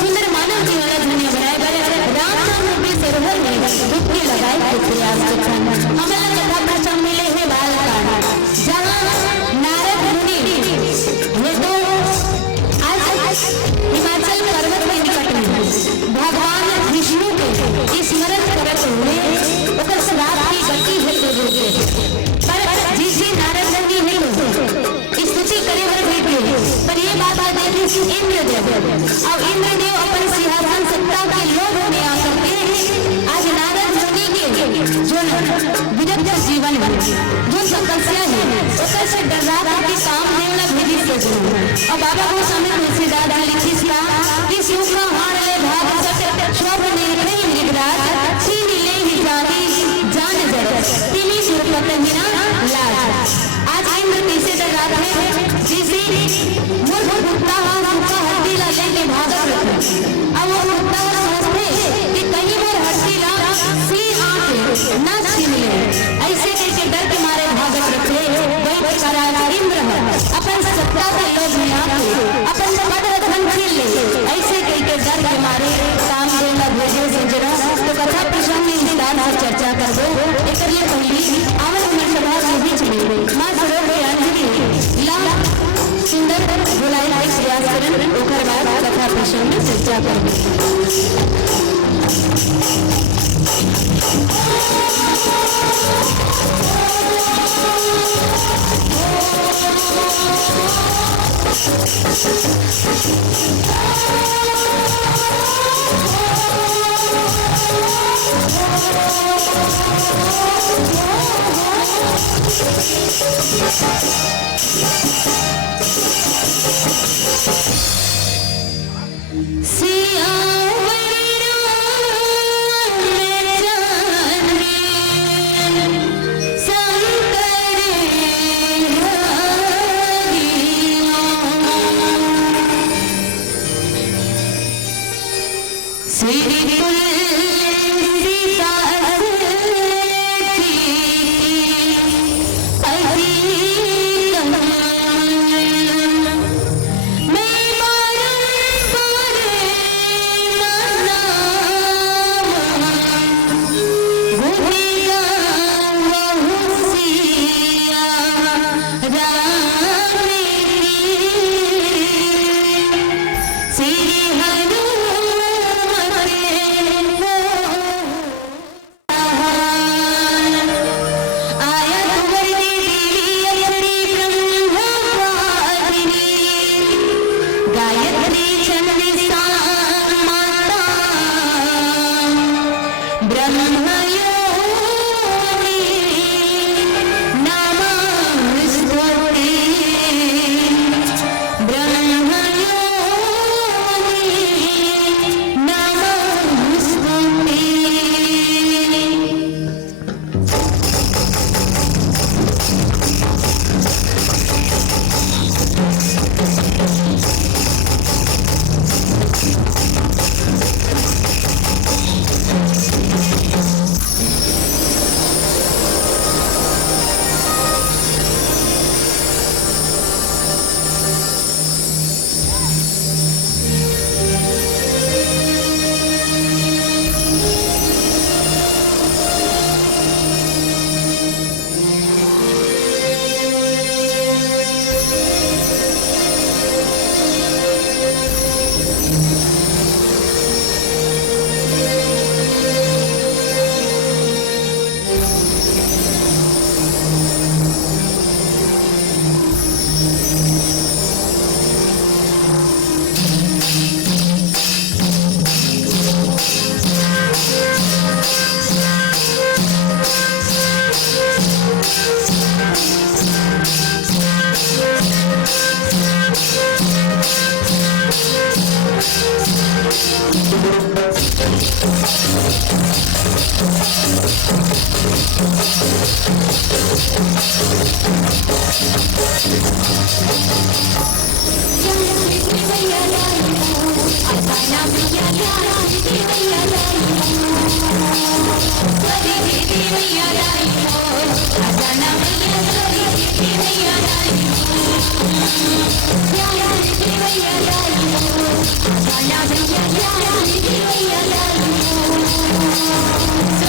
सुंदर मानव जीवन धन्य बनाए राम डुबकी लगाई तो प्रयास कथन अमल कथा प्रसंग मिले है बालकांड जहाँ नारद मुनि ये तो आज हिमाचल पर्वत के निकट में भगवान विष्णु के स्मरण करत हुए ओकर श्राप की गति हेतु रोके पर जिसे नारद मुनि ने स्तुति करे वर भेटे पर ये बात देखी कि इंद्रदेव और इंद्रदेव अपन सिंहासन सत्ता के लोभ में आकर के आज नारद मुनि के जो विरक्त जीवन है जो तपस्या है ओकर से डरा के काम देवला भेजी से और बाबा को समय तुलसीदास लिखी सा कि शिव का हार ले भाग सट शोभ निर्भय निगराज छीन ले ही जानी जान जड़ तिमी सुरपत हिना लाज आज इंद्र कैसे डरा रहे हैं जिसे मूर्ख कुत्ता का हड्डी ला लेके भागत रहे अब वो कुत्ता सोचते कि कहीं वो हड्डी ला सी आके ना छीन ले ऐसे करके डर के मारे भागत रहे वही प्रकार इंद्र अपन सत्ता के लोभ में आके अपन पद धन छीन ले ऐसे करके डर के मारे काम देना भेजे संजना तो कथा प्रसंग में विस्तार से चर्चा कर दो एक लिए पहली आवन सभा के बीच में मां सरोवर अंजलि ला सुंदर बुलाई के प्रयास करें ओकर बाद कथा प्रसंग में चर्चा करें Yeah.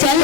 चल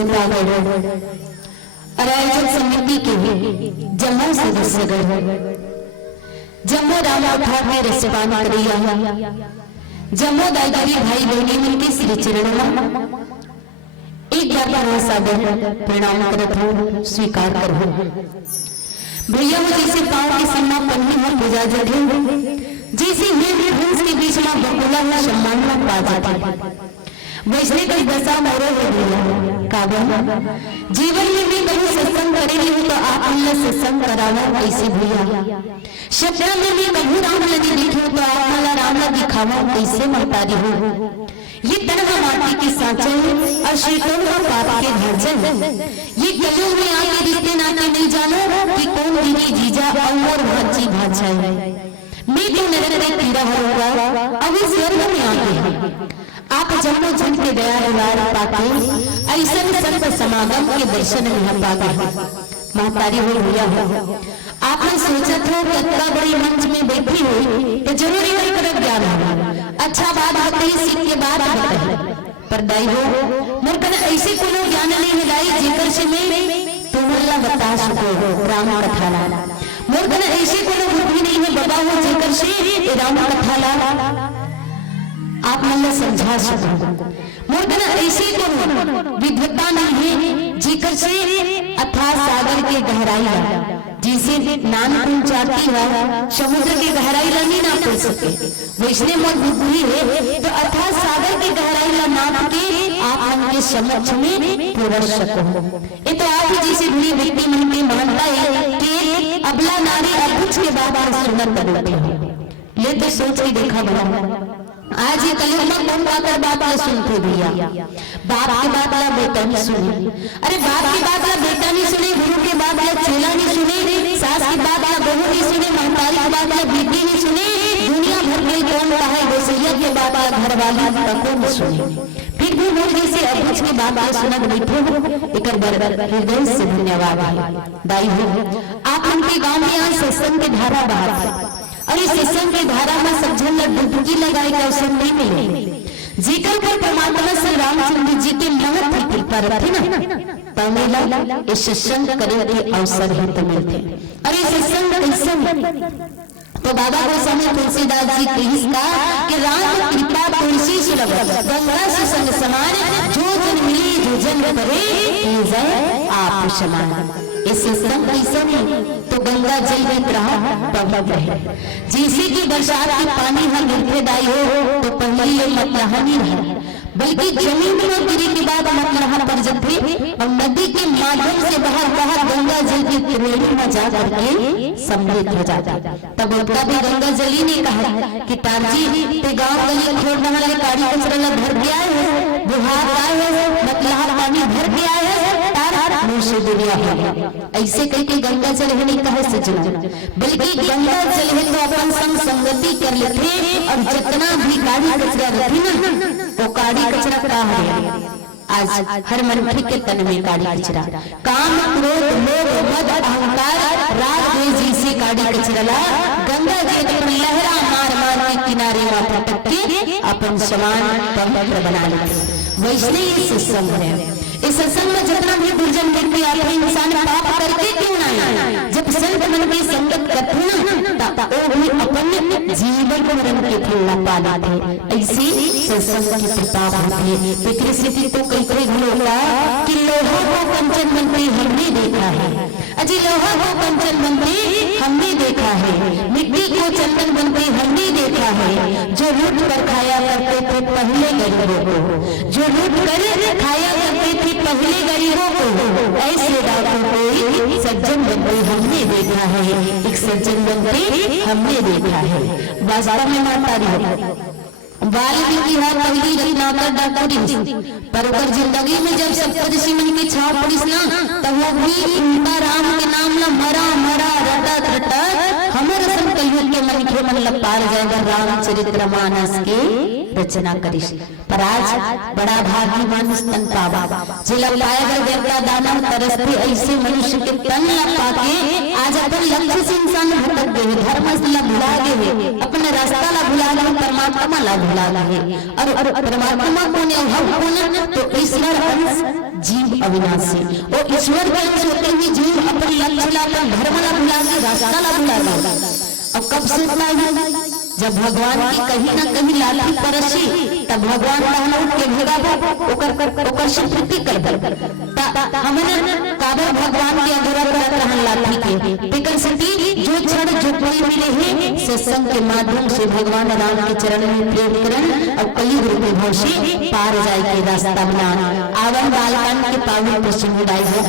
श्रोतागण आयोजक समिति के जम्मू सदस्यगण जम्मू रामा ठाकुर रसपान करिया जम्मू दादारी भाई बहनी मन के श्री चरणों एक बार सादर प्रणाम करत हूँ, स्वीकार कर भैया जैसे पाँव के सीमा पन्नी में पूजा जड़े जैसे हंस के बीच में बकुला में सम्मान में पा जाता वैसे कई दशा मोरे हो गया काबा जीवन में भी कभी सत्संग करेंगे तो आप अल्लाह सत्संग कराना कैसे भैया सपना में भी कभी राम नदी दिखे तो आप अल्लाह राम नदी दिखावा कैसे महतारी हो ये तनहा माटी के सांचे और श्रीकोण का पाप के ढांचे ये गलियों में आके रिश्ते नाते नहीं जानो कि कौन दीदी जीजा और भांची भांचा है मैं तो नरक में पीड़ा होगा अभी स्वर्ग में आते हैं आप जन्मो जन्म के दया दुलार पाके ऐसा संत समागम के दर्शन में हम पाते हैं महतारी हो भैया हो आपने सोचा था कतरा बड़ी मंच में बैठी हो तो जरूर इधर तरफ ज्ञान होगा अच्छा बात होते ही सीख के बाद बताए पर दाई हो मुर्कन ऐसे कोनो ज्ञान नहीं मिलाई जेकर से मैं तुमला बता सको राम कथा मुर्कन ऐसे कोनो बुद्धि नहीं है बाबा हो जेकर से राम कथा आप मला समझा सको मुर्कन ऐसे कोनो विद्वता नहीं है जेकर से अथाह सागर के गहराई जिसे नान जाती है समुद्र की गहराई नहीं ना पड़ सके वैष्णव मत बुद्धि है तो अर्थात सागर की गहराई ला नाप के आप उनके समक्ष में पूरा सको ये तो आप जैसे बड़ी व्यक्ति मन में मानता है कि अबला नारी अभुज के बाद सुनत बनते हैं ले तो सोच के देखा बना आज ये कलयुग में कौन बाकर बात सुनते भैया बाप की बात ला बेटा नहीं सुने अरे बाप की बात ला बेटा नहीं सुने गुरु की बात ला चेला नहीं सुने सास की बात ला बहू नहीं सुने महतारी की बात ला बेटी नहीं सुने दुनिया भर के कौन है गोसैया की बात ला घर वाला को नहीं सुने फिर भी लोग जैसे अभुज की बात सुनत बैठे हो एक हृदय से धन्यवाद दाई हो आप उनके गाँव में यहाँ सत्संग की धारा बहा और इस सत्संग की धारा में समझन डुबकी लगाए का अवसर नहीं मिले जेकर पर परमात्मा श्री रामचंद्र जी के महत्व की कृपा रखी ना तमेला इस सत्संग करे के अवसर ही तो मिलते और इस सत्संग कैसे तो बाबा को समय तुलसीदास जी कहिसका कि राम कृपा तुलसी सुलभ गंगा सुसंग समान जो जन मिली जो जन करे जय आप समान इस सत्संग कैसे नहीं तो गंगा जल में रहा पवित्र है जैसे कि बरसात के पानी हम गिरते दाई हो तो पहले ये मतलब नहीं रहा बल्कि जमीन में गिरी के बाद मतलब पर जब थे और नदी के माध्यम से बाहर गंगा जल की त्रिवेणी में जा करके सम्मिलित हो जाता तब उनका भी गंगा जल ही ने कहा कि ताजी ते गांव गली खोड़ वाले गाड़ी कचरा भर के आए हैं बुहार आए हैं मतलब पानी भर के आए हैं से दुनिया है ऐसे कह के गंगा जल है नहीं कहे सजना बल्कि गंगा जल है तो अपन संग संगति कर लेते और जितना भी गाड़ी कचरा रहती ना वो गाड़ी कचरा का है आज हर मनुष्य के तन में गाड़ी कचरा काम क्रोध लोभ मद अहंकार राग द्वेष जैसे गाड़ी कचरा गंगा जी अपनी लहरा मार मार के किनारे माथा टक के अपन समान पवित्र बना लेते वैसे ही सत्संग है इस सत्संग में जितना भी दुर्जन व्यक्ति आते हैं इंसान पाप करके क्यों ना जब संत मन की संगत करते ना तब वो भी अपने जीवन को मरण के फल पा लाते ऐसी सत्संग की प्रताप होती है विकृति तो कई कई होगा कि लोहा को कंचन बनते हमने देखा है अजी लोहा को कंचन बनते हमने देखा है मिट्टी को चंदन बनते हमने देखा है जो लूट कर खाया करते थे पहले गरीबों को जो लूट कर खाया करते थे पहले गरीबों को ऐसे बातों को सज्जन बनते हमने देखा है एक सज्जन बनते हमने देखा है वास्तव में मातारी वाल्मीकि है पहली रत्नाकर डाकुरी पर ओकर जिंदगी में जब सप्तऋषि मन की छाप पड़िस ना तब वो भी उनका राम के नाम ला मरा मरा रटत रटत हमर सन कलयुग के मन के मन लपार जाएगा रामचरितमानस के रचना करिस पर आज बड़ा भागी मानुष तन पावा जिला पाएगा देवता दानव तरसते ऐसे मनुष्य के तन लपा के आज अपन लक्ष्य से इंसान भटक गए धर्म से भुला गए अपने रास्ता ला भुला गए परमात्मा परमात्मा ला भुला गए। और परमात्मा कौन है, हम कौन है? तो ईश्वर अंश जीव अविनाशी। और ईश्वर के अंश होते हुए जीव अपने लक्ष्य ला, धर्म ला भुला के, रास्ता ला भुला गए। अब कब से है? जब भगवान की कहीं ना कहीं लाठी परसी, तब भगवान कहना के भगाबो ओकर से प्रीति कर दे। हमने काबर भगवान के अधूरा करत रहन लाठी के लेकिन सती जो क्षण जो कोई मिले हैं सत्संग के माध्यम से भगवान राम के चरण में प्रेम करन और कलयुग रूप में भव से पार जाए के रास्ता बना। आवन बालकांड के पावन प्रसंग उड़ाई हो,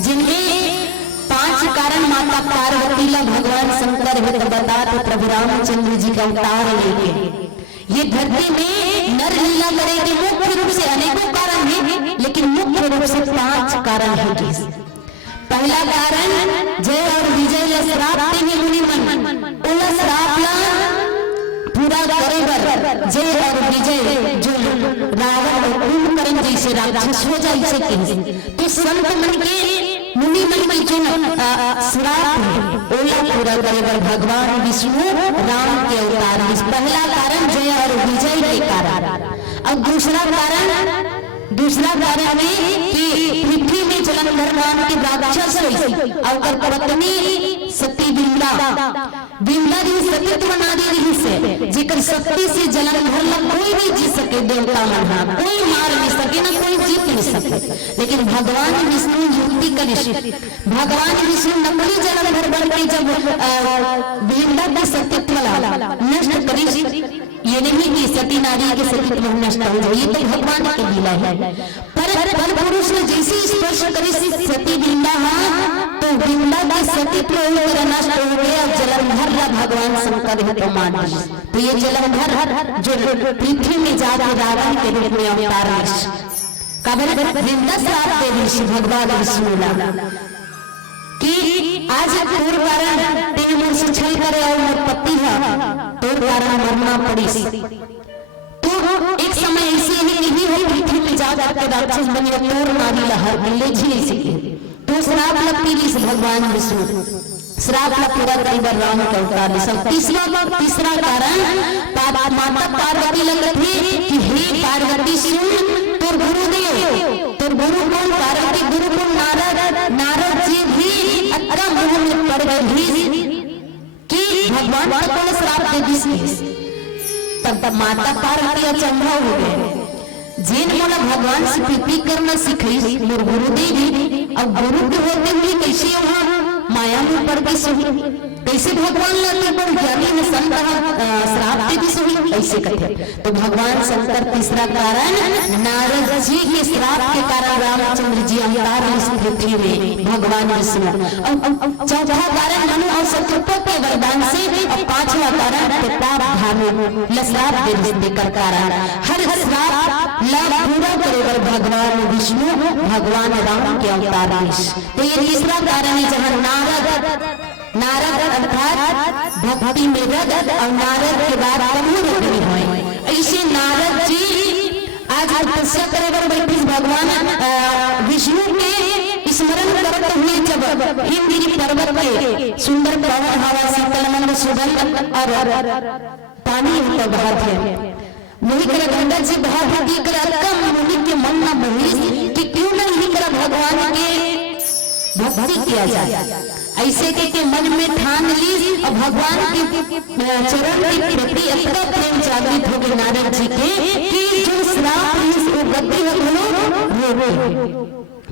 जिनमें 5 कारण माता पार्वती ला भगवान शंकर हित बतात प्रभु रामचंद्र जी का अवतार लेके ये धरती में नर लीला करे के मुख्य रूप से अनेकों कारण हैं, लेकिन मुख्य रूप से 5 कारण है। पहला कारण जय और विजय ला श्राप देने मुनि मन उला श्राप ला पूरा करे बर जय और विजय जो रावण और कुंभकर्ण जैसे राक्षस हो जाए सके तो संत मन के मुनि मन की जो श्राप है ओला पूरा करे बर भगवान विष्णु राम के अवतार। पहला कारण जय और विजय के कारण। अब दूसरा कारण है कि पृथ्वी में जलंधर नाम के राक्षस और पत्नी सती बिमला जी सतीत्व बना दी रही से जेकर शक्ति से जलंधर ला कोई भी जी सके, देवता मन कोई मार नहीं सके ना कोई जीत नहीं सके। लेकिन भगवान विष्णु युक्ति कर भगवान विष्णु नकली जलंधर बन के जब बिमला का सतीत्व नष्ट करी, ये नहीं कि सती नारी के सतीत्व नष्ट हो जाए, ये तो भगवान की लीला है। पर पुरुष ने जैसे स्पर्श करी सती बिमला तो बिमला का सतीत्व नष्ट हो गया। जलंधर ला भगवान शंकर है तो मान तो ये जलंधर जो पृथ्वी में जाकर रावण के रूप में अवतार श्राप दे भगवान विष्णु कि आज तोर कारण तेरे मुंह से छल करे और पति है तोर कारण मरना पड़ी। तो एक समय ऐसे ही नहीं है पृथ्वी में जाकर के राक्षस बनी तोर नारी लहर मिले झील सके तो श्राप लगती इस भगवान विष्णु श्राप का पूरा करीबर राम का अवतार। तीसरा कारण माता पार्वती लग थी कि हे पार्वती सुन तोर गुरु कौन पार्वती गुरु को नारद जी भी अक्का मुंह में पड़ गए कि भगवान का कौन श्राप दे दी। तब माता पार्वती अचंभा हो गए जिन मोला भगवान से प्रीति करना सिखाई मोर गुरुदेव अब गुरु के होते हुए कैसे वहां माया में पड़ गई सही कैसे भगवान लाते पर ज्ञानी में संत श्राप दे दी सही ऐसे कहते। तो भगवान शंकर तीसरा कारण नारद जी के श्राप के कारण रामचंद्र जी अवतार इस पृथ्वी में भगवान विष्णु। चौथा कारण मनु और शत्रुपा के वरदान से और 5वां कारण पिता भानु श्राप दे कर कारण हर श्राप ला पूरा करेगा भगवान विष्णु भगवान राम के अवतार। तो ये तीसरा कारण है जहाँ नारद अर्थात भक्ति में रगत और नारद के बाद कमूर हुए। ऐसे नारद जी आज तपस्या करेगा बैठी भगवान विष्णु के स्मरण करते हुए जब हिमगिरी पर्वत पे सुंदर पवन हवा शीतल मंद सुगंध और पानी होता बहत है वही कर गंगा जी बहुत ही कर कम मुनि के मन में बही कि क्यों नहीं कर भगवान के भक्ति किया जाए। ऐसे के मन में ठान ली और भगवान के चरण के प्रति इतना प्रेम जागृत हो गए नारद जी के कि जो श्राप है वो गद्दी हो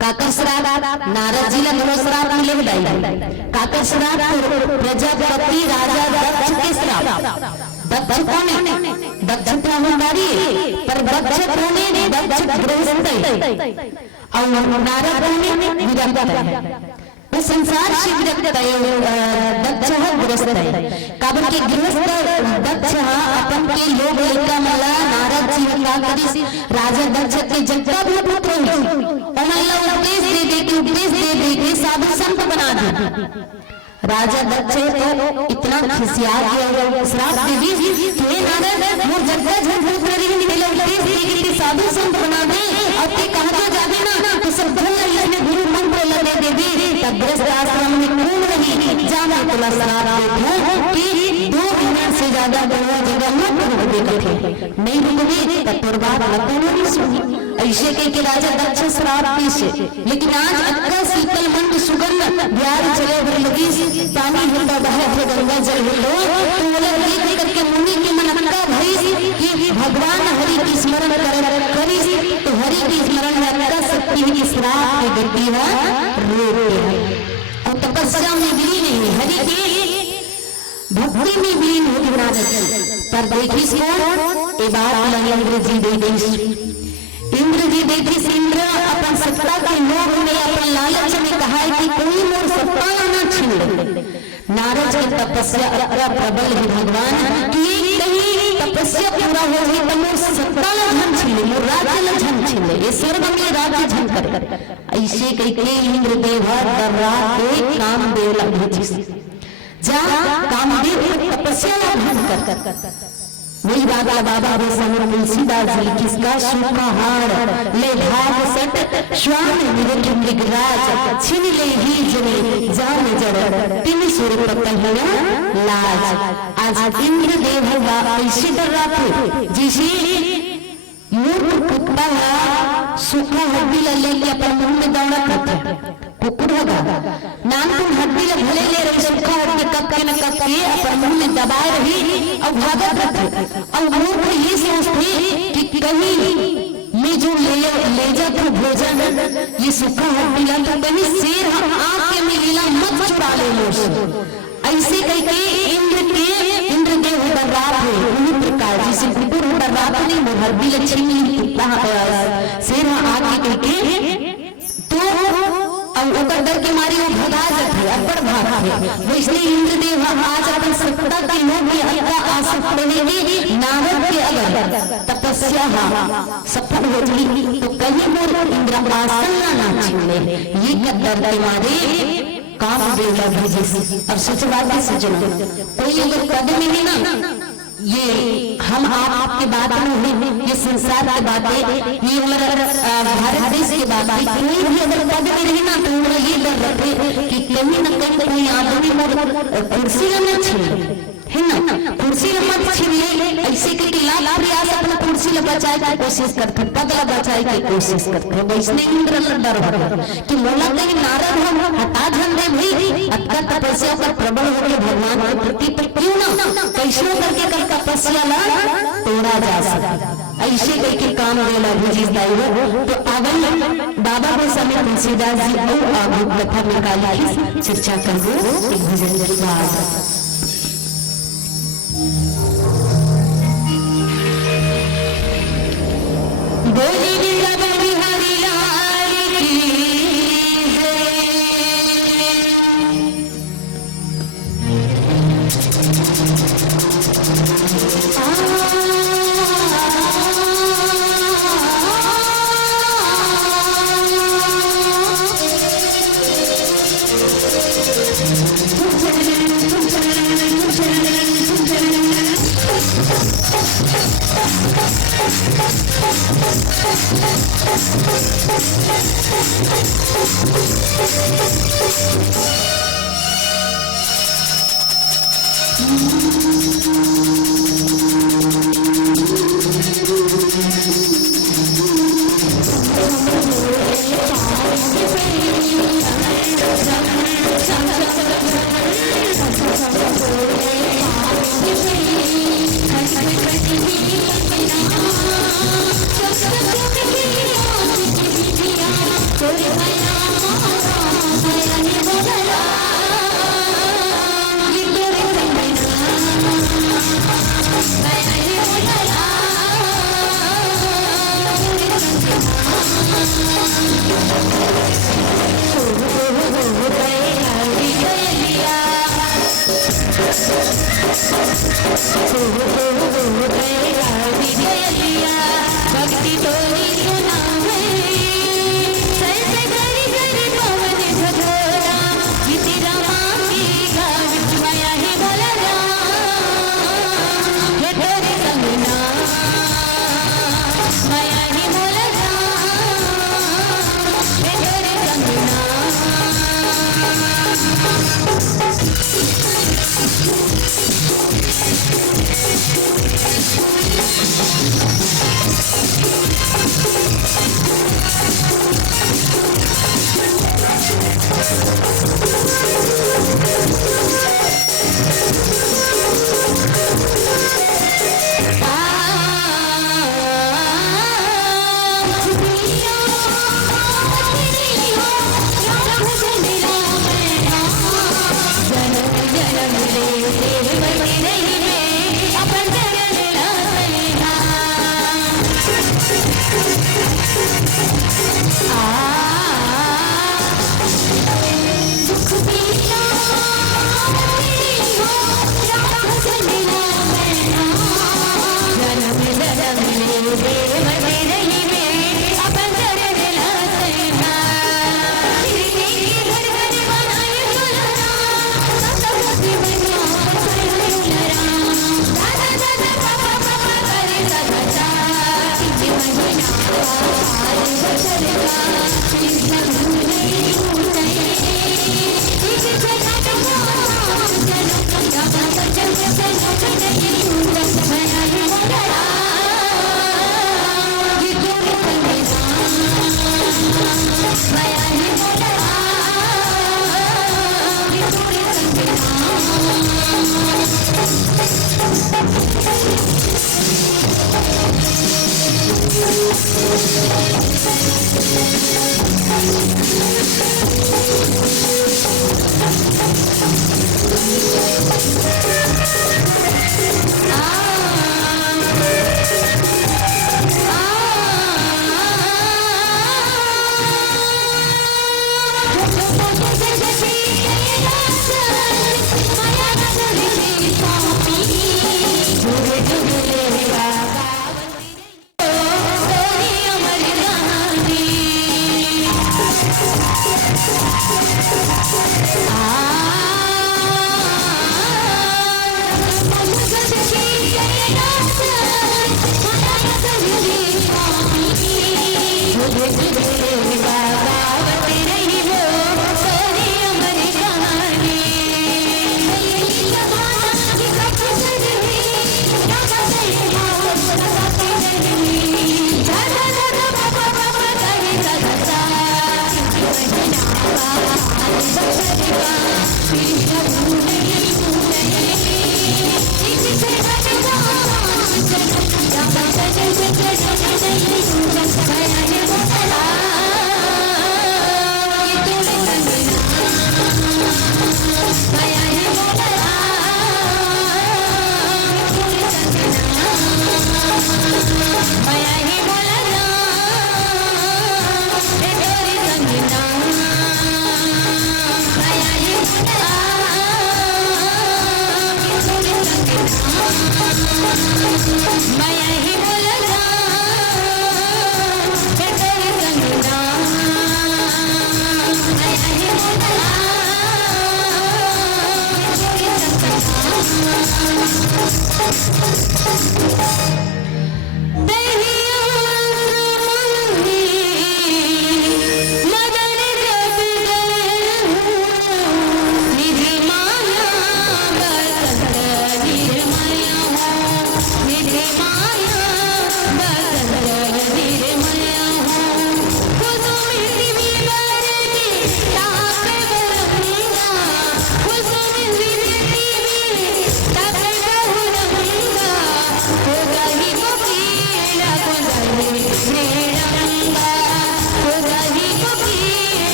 काकर श्राप नारद जी ला श्राप मिले बताइए काकर श्राप प्रजापति राजा दक्ष के श्राप। दक्ष कौन है? दक्ष ब्रह्मचारी पर दक्ष कौन है? दक्ष गृहस्थ और नारद कौन है? विरक्त तो संसार से विरक्त दक्ष गृहस्थ है काबर के गृहस्थ दक्ष अपन के लोग लड़का मला नारद जी का करी राजा दक्ष के जगता भी पुत्र है उन्हें उपदेश दे के साधु संत बना दे। राजा दक्ष तो इतना खिसिया गया श्राप दे दी कि नारद वो जगता झूठ करी मिले उपदेश दे के साधु संत बना दे अब के कहा जावे ना तो सब भूल इसने गुरु मंत्र लगे दे दी तब गृहस्थ आश्रम में कौन नहीं जाना तो श्राप दे कि 2 मिनट से ज्यादा जगह में रुके कथे नहीं रुकबे त तोर बात लगनो नहीं सुनी ऐसे कह के राजा दक्ष श्राप दी से लेकिन आज अक्का शीतल मंद सुगंध ब्यार चले भर लगी पानी होता बहे थे गंगा जल हिलो तो बोले देख करके मुनि के मन अक्का भई कि भगवान हरि की स्मरण करी तो हरि की स्मरण में अक्का शक्ति की श्राप के गति है रो और तपस्या में विलीन है हरि की भक्ति में विलीन हो विराजत पर देखी कौन ए बात इंद्र जी देखी इंद्र जी देखी इंद्र अपन सत्ता के लोभ में अपन लालच में कहा है कि कोई मोर सत्ता ना छीन ले नारद की तपस्या अतरा प्रबल है भगवान कि कहीं तपस्या पूरा हो गई तो मोर सत्ता ना झन छीन ले मोर राज्य ना झन छीन ले ये स्वर्ग में राज्य झन कर ऐसे कह के इंद्र देवा डरा के कामदेव ला भेजी जा कामदेव तपस्या ला भंग कर वही बाबा बाबा रे समर तुलसीदास जी किसका सूखा हार ले भाग सट श्वान निरख मृगराज छिन ले ही जने जान जड़ तिन सुर पतहिया लाज आज इंद्र देव वा ऐसे डर राखे जिसे मूर्ख कुत्ता सूखा हड्डी लेके अपन मुंह में दौड़ा करता कुकुर होगा नाम तुम हड्डी भले ले रही सूखा हड्डी कब के न कब के अपन मुंह में दबाए रही और भागत रहते और मूर्ख ये सोचते कि कहीं मैं जो ले जाता भोजन ये सूखा हड्डी ला तो कहीं शेर आँख के में लीला मत चुरा ले लो ऐसे कह के इंद्र देव डराव है उन्हीं प्रकार जिसे कुकुर डराव नहीं वो हड्डी लक्ष्मी शेर आके कह के तो ओकर डर के मारे वो भगा जाते अपर भाग है वो इसलिए इंद्र देव आज अपन सत्ता के लोभ में अल्लाह आसक्त रहेंगे नारद के अगर तपस्या सफल हो जाएगी तो कहीं मोर इंद्र आसन ना छीन ले ये डर के मारे कामदेव ला भेजे और सच बात है सज्जनों कोई अगर कदम मिले ना ये हम आपके बात में ये संसार की बातें ये हमारा भारत देश की बातें कोई भी अगर पद में रहे ना तो उन्हें ये डर रखे कि कहीं न कहीं कोई आदमी कुर्सी न छीन है ना कुर्सी मत छीन ले ऐसे के लाभ प्रयास अपना कुर्सी ला बचाए की कोशिश करते पद ला बचाए की कोशिश करते वैसने इंद्र डर हो कि मोला कहीं नारद हम हटा धन दे भाई अक्का तपस्या पर प्रबल हो गए भगवान के प्रति तो क्यों ना कैसे करके कर तपस्या ला तोड़ा जा सके ऐसे करके काम देला भुजी दाई हो तो आगन बाबा को समय तुलसीदास जी और आगू कथा निकाली चर्चा करो एक भजन के बाद बोली बिहारी लाल We'll be right back.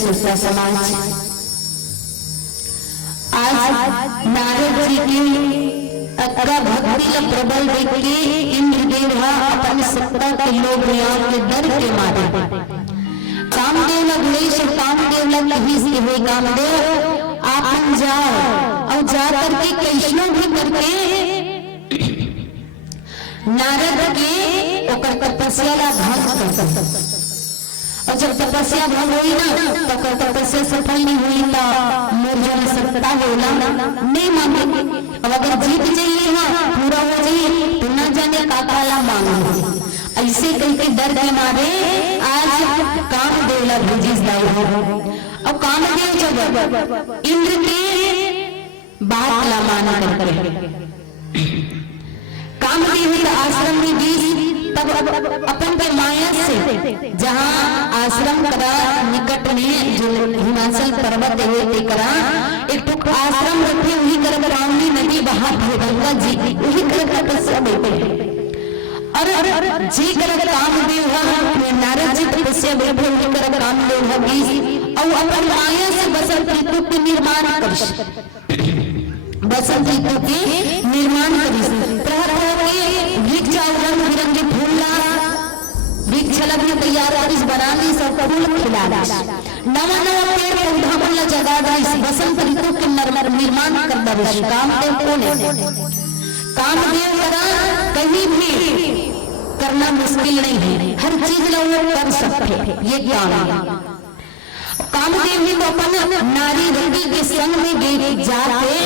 सुरता समाज आज नारद जी की अक्का भक्ति प्रबल व्यक्ति इंद्रदेव अपन सत्ता के लोग के डर के मारे कामदेव गुणेश कामदेव लगी से हुए कामदेव आप जाओ और जा करके कैसनो भी करके नारद के ओकर तपस्या ला भंग कर और जब तपस्या भंग हुई ना तो तपस्या सफल नहीं हुई तो मोर जो सत्ता होला नहीं मांगे। अब अगर जीत जाइए हाँ पूरा हो जाइए तो ना जाने का काला मांगे ऐसे कहीं के डर के मारे आज कामदेव ला भेजिस दाई हो। अब कामदेव जब इंद्र के बात ला माना करते कामदेव आश्रम में बीस तब अपन के माया से जहाँ आश्रम करा निकट में जो हिमाचल पर्वत है करा एक तो आश्रम रखे वही कर ब्राह्मणी नदी बहा गंगा जी वही कर तपस्या बैठे और जी कर कामदेव नारद जी तपस्या बैठे कर कामदेव और अपन माया से बसंत ऋतु के निर्माण करिस, बसंत ऋतु के निर्माण करिस। तरह तरह के वृक्ष और रंग बिरंगे फूल वृक्ष लगे तैयार करिस, बनानी सब फूल खिला नवा नवा पेड़ पौधा मन जगा दिस, बसंत ऋतु के निर्माण कर दिस। कामदेव कौन है? कामदेव करा कहीं भी करना मुश्किल नहीं है, हर चीज लोग कर सकते, ये काम है। कामदेव ही तो अपन नारी रति के संग में गए जाते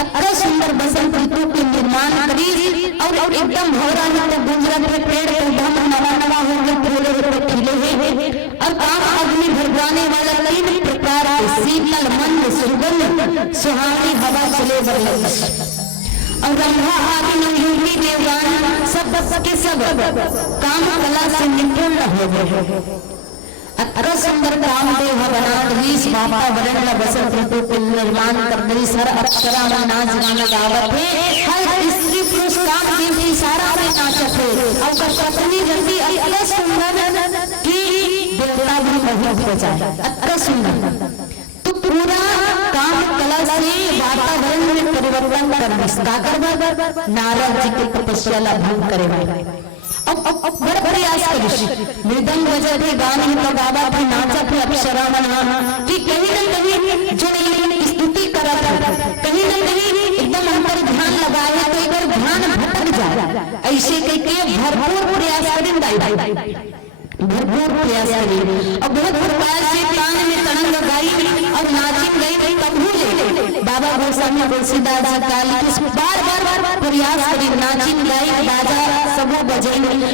अत्यंत सुंदर बसंत ऋतु के निर्माण करी और एकदम भौरा नित्य गुंजरा के पेड़ पौधा में नवा नवा हो गए, फूले खिले हैं और काम अग्नि भरवाने वाला 3 प्रकार के शीतल मंद सुगंध सुहावनी हवा चले बरस और रंभा आदि नवयुवती देवगण सब के सब काम कला से निपुण हो गए। अत्यंत सुंदर कामदेव बना दीस वातावरण ला बसंत ऋतु के निर्माण कर दीस, हर अप्सरा में नाच गाना गावत है, हर स्त्री पुरुष कामदेव की सारा में नाचत है और पत्नी रति अत्यंत सुंदर की देवता भी मोहित हो जाए, अत्यंत सुंदर। तो पूरा काम कला से वातावरण में परिवर्तन कर दीस, नारद जी की तपस्या ला भंग करे अब बड़ा प्रयास करिस, मृदंग बजा थे, गान ही तो गावा थे, नाचा थे अप्सरा बना कि कहीं न कहीं जो नहीं स्तुति करा था, कहीं न कहीं एकदम अंतर ध्यान लगाया तो एक बार ध्यान भटक जाए, ऐसे करके भरपूर प्रयास करें दाई, भरपूर प्रयास करें और बहुत प्रयास से कान में तड़ंग गाई और नाचिन गई तब बाबा गोस्वामी तुलसीदास जी काली बार बार प्रयास करी, नाचिन गाई बाजा सब बजे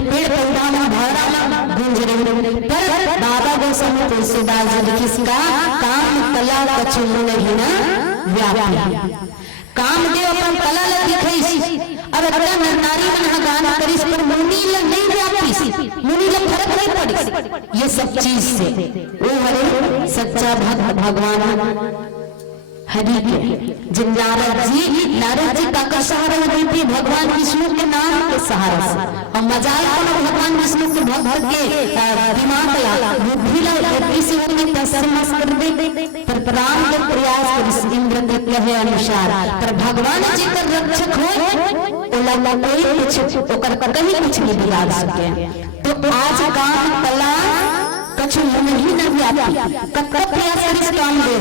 पेड़ पौधा में भौरा गूंज रही, पर बाबा गोस्वामी तुलसीदास जी किसका काम कला कछु नहीं ना व्यापी। कामदेव अपन कला ला दिखाई और अगला नारी मन गाना करिस पर मुनि ला नहीं व्यापी, मुनि ला फर्क नहीं पड़ी ये सब चीज से। वो हरे सच्चा भक्त भगवान हरि के जिन नारद जी का सहारा देती भगवान विष्णु के नाम के सहारा से, और मजाल को भगवान विष्णु के भक्त के दिमाग ला बुद्धि ला से उनकी तस्मस कर दे, पर प्राण के प्रयास कर इंद्र के कहे अनुसार पर भगवान जी का रक्षक हो ओला कोई कुछ ओकर कहीं कुछ नहीं बिगाड़ सके। तो आज काम कला कछु नहीं न व्यापी कब प्रयास करिस काम दे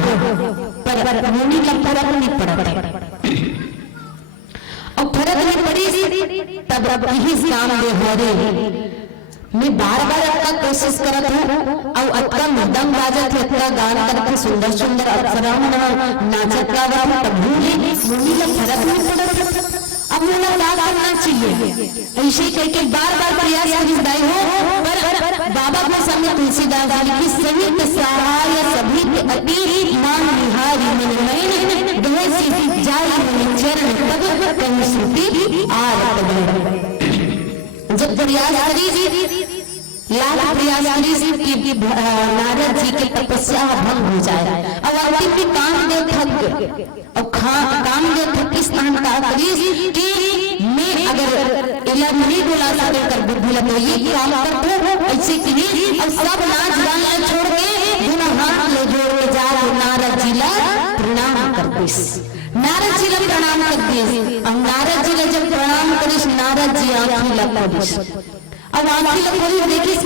पर मुनि का फर्क नहीं पड़ता और फर्क नहीं पड़ी तब यही काम दे हो रे। मैं बार आपका कोशिश करत हूँ और अतका मृदंग बाजत है, अतका गान करके सुंदर सुंदर अप्सरा नाचत गावत है, तब मुनि का फर्क नहीं पड़ता। अब मुझे क्या करना चाहिए ऐसे करके बार प्रयास करिस दाई हो, पर बाबा गोस्वामी तुलसीदास जी की संयुक्त सहाय सभी के अति मान निहारी मन में जाय चरण तब कहीं श्रुति आर जब प्रयास करी लाल प्रयास करी नारद जी की तपस्या भंग हो जाए और अंतिम में कामदेव थक गए और कामदेव थक इस स्थान का करी कि मैं अगर इला नहीं बुला सके कर बुद्धि लगे ये काम करते हो ऐसे की और सब नाच गाना छोड़ के दोनों हाथ ले जोड़ के जा नारद जी ला प्रणाम करते, नारद जी ला प्रणाम करते और नारद जी ला जब प्रणाम करिस नारद जी आंखें लपटिस अब आंखें लपटिस देखिस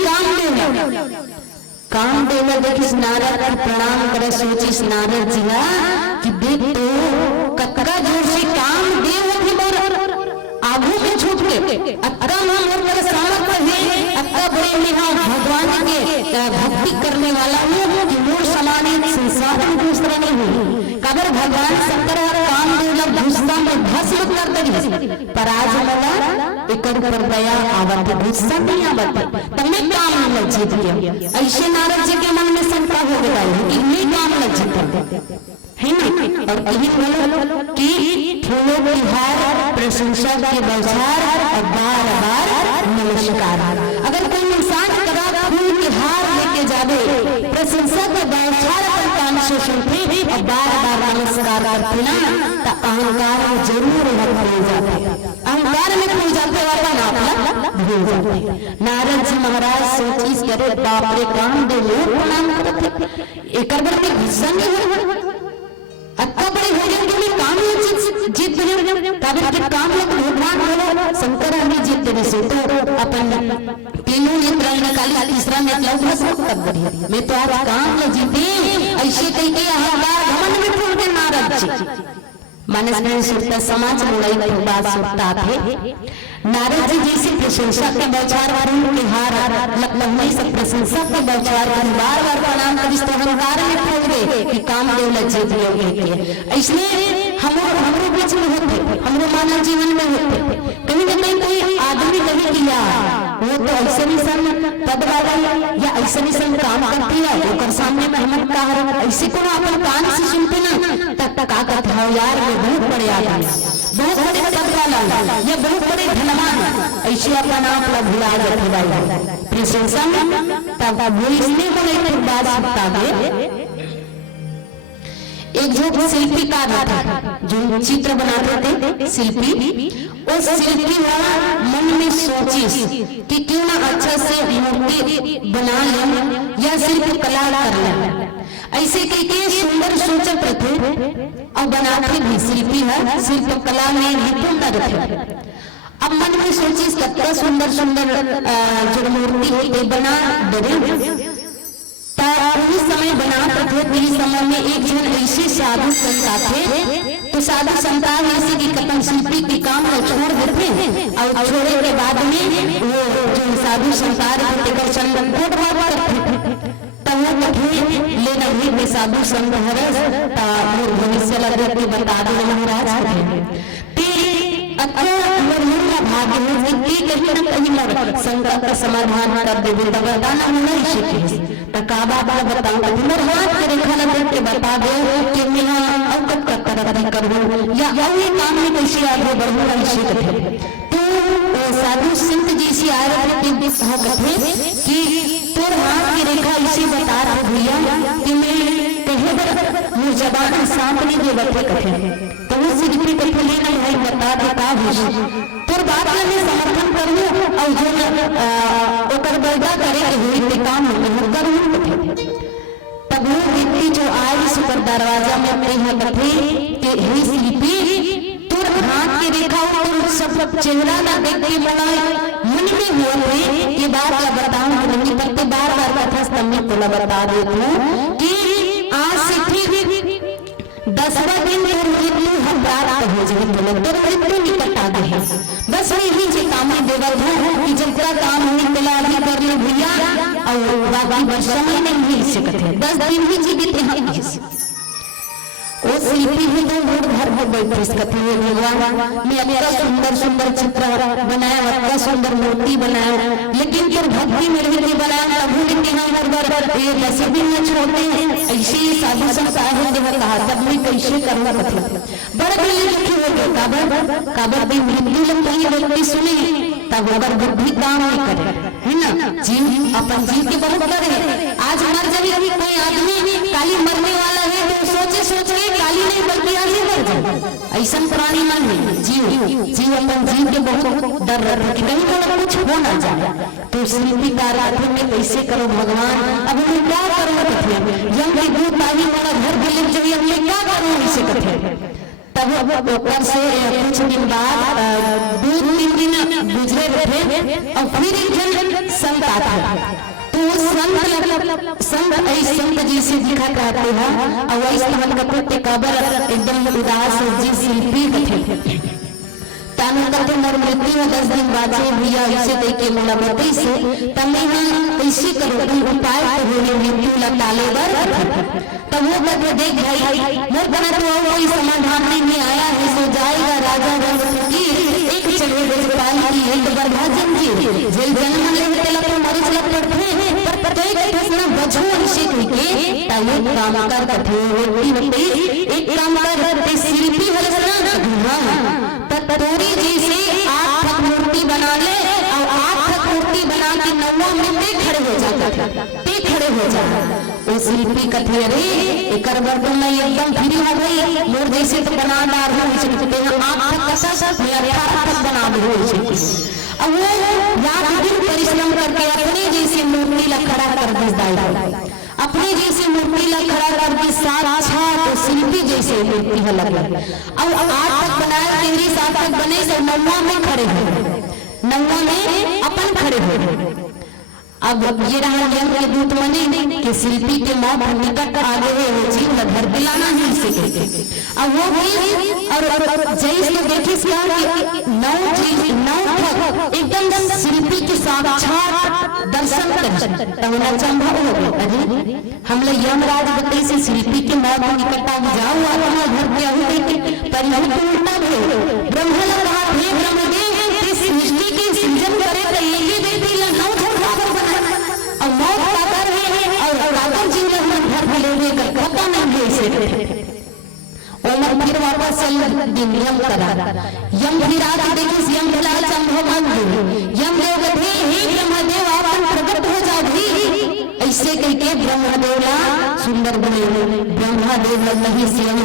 कामदेव में देखिस नारद का प्रणाम करे सोचिस नारद जी कि देख तो कक्का जोर से कामदेव भी मोर आगू में छूट के अक्का मोर पर सामर्थ है, अक्का बड़े में भगवान के भक्ति करने वाला हूँ कि मोर समान संसार में दूसरा नहीं हूँ। कबर भगवान शंकर कामदेव लग गुस्सा में भस्म कर दे, पर आज मला एक पर दया आवत गुस्सा नहीं आवत तमे काम में जीत गया। ऐसे नारद जी के मन में शंका हो गया कि मैं काम में जीत है ना। और यही बोलो कि फूलों की हार प्रशंसा के बौछार और बार बार नमस्कार। अगर कोई इंसान कदा फूल की हार लेके जावे प्रशंसा के बौछार पर कान से सुनते और बार बार नमस्कार करते ना तो अहंकार जरूर हो जाता है। अहंकार में खो जाते वाला ना भूल जाते। नारद जी महाराज सोचिस करे बाप रे काम दे वो प्रणाम करते एकर बर में गुस्सा नहीं हो अत्ता बड़े हो गए कि काम जीत गए काबर के काम लोग भगवान बोलो शंकर हमें जीत दे से तो अपन तीनों नेत्र निकाली तीसरा नेत्र बस तब बढ़िया मैं तो आज काम ले जीते ऐसे कह के अहंकार घमंड में फूल के नारद जी मानस में सुनता समाज मुड़ाई की बात सुनता थे नारद जी जैसे प्रशंसा के बौछार वारों के हार लखनऊ सब प्रशंसा के बौछार बार बार प्रणाम कर इस अहंकार में फूल गए कि काम देव लज्जे दिए इसलिए हमरो बीच में होते हमरो मानव जीवन में होते कहीं न कहीं कोई आदमी कभी किया वो तो ऐसे नहीं सन पद वाला या ऐसे नहीं सन काम करती है ओकर सामने में हम कहा ऐसे को अपन कान से सुनते ना तक का कहते हो यार ये बहुत बड़े आदमी बहुत बड़े पद वाला या बहुत बड़े धनवान ऐसे अपना नाम भुला जाते भाई प्रशंसा तब भूलने को नहीं बात सकता है एक जो शिल्पीकार था जो चित्र बनाते थे शिल्पी उस शिल्पी वाला मन में सोचिस कि क्यों ना अच्छा से मूर्ति बना ले या शिल्प कला कर ले ऐसे के सुंदर सोचत थे और बनाते भी शिल्पी है शिल्प कला में निपुण थे अब मन में सोचिस कितना सुंदर सुंदर जो मूर्ति बना दे उस समय बनाते थे इस समय में एक जन ऐसे साधु संत थे तो साधु संत ऐसे की कपन शिल्पी के काम को छोड़ देते और छोड़े के बाद में वो जो साधु संत थे चंदन कोट करते तब वो कठे लेना भी साधु संत हरस भविष्य लगे के बता दे महाराज भाग्य में कहीं न कहीं मोर संकट का समाधान कर देवे वरदान नहीं सीखे तो का बाबा बताऊं मोर हाथ के रेखा लगा के बता दे कि मैं अब कब तरक्की करूं या ये काम में कैसे आगे बढ़ूं ऐसे कथे तो साधु संत जी से आ रहे थे कहते कि तोर हाथ की रेखा इसे बता रहा भैया कि मैं कहे मुझ जबान सांप नहीं दे बैठे कथे तो वो सिद्धि को लेना भाई बता देता है तोर बात में समर्थन करूं और जो ओकर बर्दा करे के हुई ते काम में करूं तब वो व्यक्ति जो आए सुपर दरवाजा में अपने यहाँ बैठे कि हे शिल्पी तोर हाथ की रेखा और सब चेहरा ना देख के बनाए मन में हुए ये बात ला बताऊं नहीं पत्ते बार बार कथा स्तंभ को बता देता कि आज से ठीक 10वां दिन मृत्यु हम प्राप्त हो जाए तो मृत्यु निकट आ गए बस यही जे काम देवल है कि जब पूरा काम हुई तैयारी कर ले भैया और बाकी वर्षों में नहीं मिल सकते 10 दिन ही जीवित हम वो शिल्पी ही तो मूड घर में बैठे सकते हैं भगवान मैं अपना सुंदर सुंदर चित्र बनाया अपना सुंदर मूर्ति बनाया लेकिन फिर भक्ति में भी बनाया प्रभु ने कहा मरबर ये नसीबी में छोड़ते हैं ऐसे ही साधु संत आए हैं कहा तब मैं कैसे करना पड़ता बड़ा दिल दुखी हो गया काबर भी मृत्यु लग गई व्यक्ति सुने तब अगर बुद्धि काम नहीं करे है ना जीव अपन जीव के बहुत बड़े आज मर जाए कोई आदमी काली मरने वाला है तो सोचे सोच के काली नहीं बल्कि आगे बढ़ जाए ऐसा पुरानी मन है जीव अपन जीव के बहुत डर रहा कि कहीं तो कुछ हो ना जाए तो शिल्पी कार्य में कैसे करो भगवान अब मैं क्या करूँ यंग दूध पानी वाला घर के लिए जो मैं क्या करूँ इसे कथे तब ऊपर से कुछ दिन बाद 2-3 दिन गुजरे थे और फिर एक जन संत आता तो संत ऐसे संत जी से दिखा करते हैं और वैसे हम कपड़े कबर एकदम उदास जी शिल्पी कथे तानु कथे मर मृत्यु 10 दिन बाद से भैया ऐसे दे के मुलाकात से तमे हम कैसे करो तुम उपाय करो मृत्यु लटाले बर तब वो कथे देख भाई मोर बना तो कोई समाधान नहीं आया है सो जाएगा राजा रंग की एक चले गोपाल की एक बार भाजन की जेल जन्म ले तेला तो मर चला पड़ते पर तो एक प्रश्न बजो ऐसे के ताये काम कर कथे व्यक्ति एक काम कर ते शिल्पी हलसना तोरी जी से 8 मूर्ति बना ले और 8 मूर्ति बना के 9वां में खड़े हो जाता ते खड़े हो जाता वो शिल्पी कथे अरे एकर बर्तन में एकदम फ्री हो गई मोर जैसे तो बना डार हो सकते हैं 8 कसा सब 8 बना दो अब वो ला खड़ा कर दी दाई, अपने जैसे मूर्ति ला खड़ा कर दी साक्षात तो शिल्पी जैसे मूर्ति है लगे। अब 8 तक बनाए तेरी 7 तक बने से 9वां में खड़े हो, 9वां में अपन खड़े हो। अब ये रहा यम के दूत मने कि शिल्पी के मौत निकट आ गए, वो जीव घर दिलाना ही सके। अब वो भी और जैसे तो देखी क्या कि 9 चीज 9 एकदम शिल्पी के साक्षात दर्शन कर तवना संभव हो गया। अरे हम लोग यमराज बताई से शिल्पी के मौत निकट आ जाओ वहां घर क्या हुए पर यह उल्टा हो। ब्रह्मा ने कहा हे ब्रह्मदेव इस सृष्टि के सृजन करे तो ये बेटी ला 9 और मौत का कर है और राजा जी ने हम घर में ले कर पता नहीं है इसे और फिर वापस दिन यम करा यम फिर आके देखिए यम बोला संभव मान यम देव थे हे ब्रह्मदेव आप प्रकट हो जाओ भी ऐसे करके ब्रह्मदेवला सुंदर बने। ब्रह्मदेव नहीं स्वयं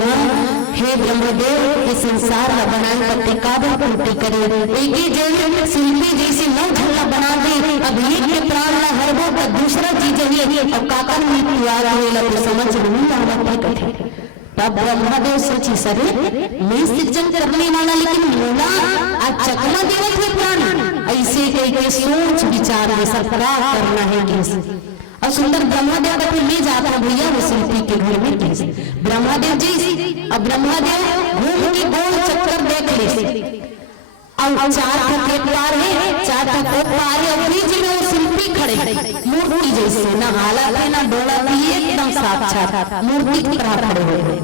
हे ब्रह्मदेव इस संसार का बनाने का टिकाबल पूर्ति करे एक ही जैसे शिल्पी जैसे 9 झल्ला बना दे। अब एक के प्राण ना हर वो का दूसरा चीज है और काकर में प्यार होएला तो समझ नहीं आना पड़ता। तब ब्रह्मदेव सोची सरे मैं सृजन करने वाला लेकिन मोला आज चकमा देव थे प्राण ऐसे कह सोच विचार में सबका करना है कैसे। और सुंदर ब्रह्मदेव को ले जाता भैया वो शिल्पी के घर में कैसे ब्रह्मदेव जी। अब ब्रह्मदेव घूम के गोल चक्कर देख ले और 4 के पार है 4 के पार है और बीच में वो शिल्पी खड़े मूर्ति जैसे ना हाला है ना डोला भी एकदम साक्षात मूर्ति की तरह खड़े हुए।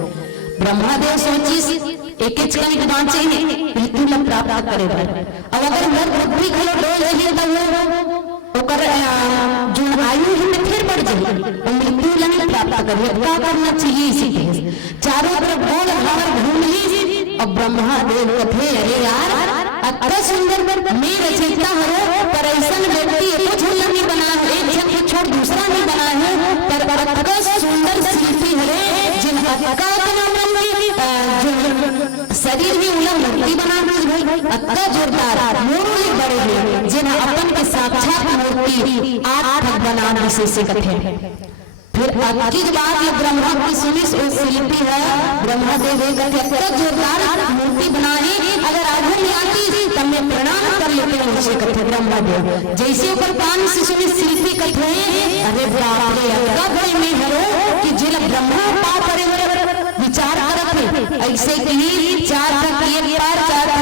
ब्रह्मदेव सोची एक क्षण बांचे बिल्कुल प्राप्त करेगा। अब अगर घर बुद्धि खलो डोल रही तो ओकर जो आयु में फिर बढ़ जाए और मृत्यु नहीं प्राप्त करे। क्या करना चाहिए इसी चारों तरफ गोल हमार घूम ली। अब ब्रह्मदेव कथे अरे यार अत्ता सुंदर मैं रचयिता हूँ पर ऐसा व्यक्ति कुछ नहीं बना है एक जन को छोड़ दूसरा नहीं बना है पर अत्ता सुंदर शिल्पी है जिन अत्ता शरीर भी उला मूर्ति बना भाई अत्ता जोरदार मूर्ति बड़े हैं जिन अपन के साक्षात मूर्ति 8 बना विशेष कथे। फिर की बात ये ब्रह्मा की सुनी शिल्पी है ब्रह्मदेव अत्ता जोरदार मूर्ति बनाई अगर आगे नहीं आती तब मैं प्रणाम कर लेते हैं उसे कथे। ब्रह्मदेव जैसे ऊपर कान से सुनी शिल्पी कथे अरे बाप रे अत्ता बड़े में हरो कि जिला ब्रह्मा पाप करे विचार करते ऐसे कि 4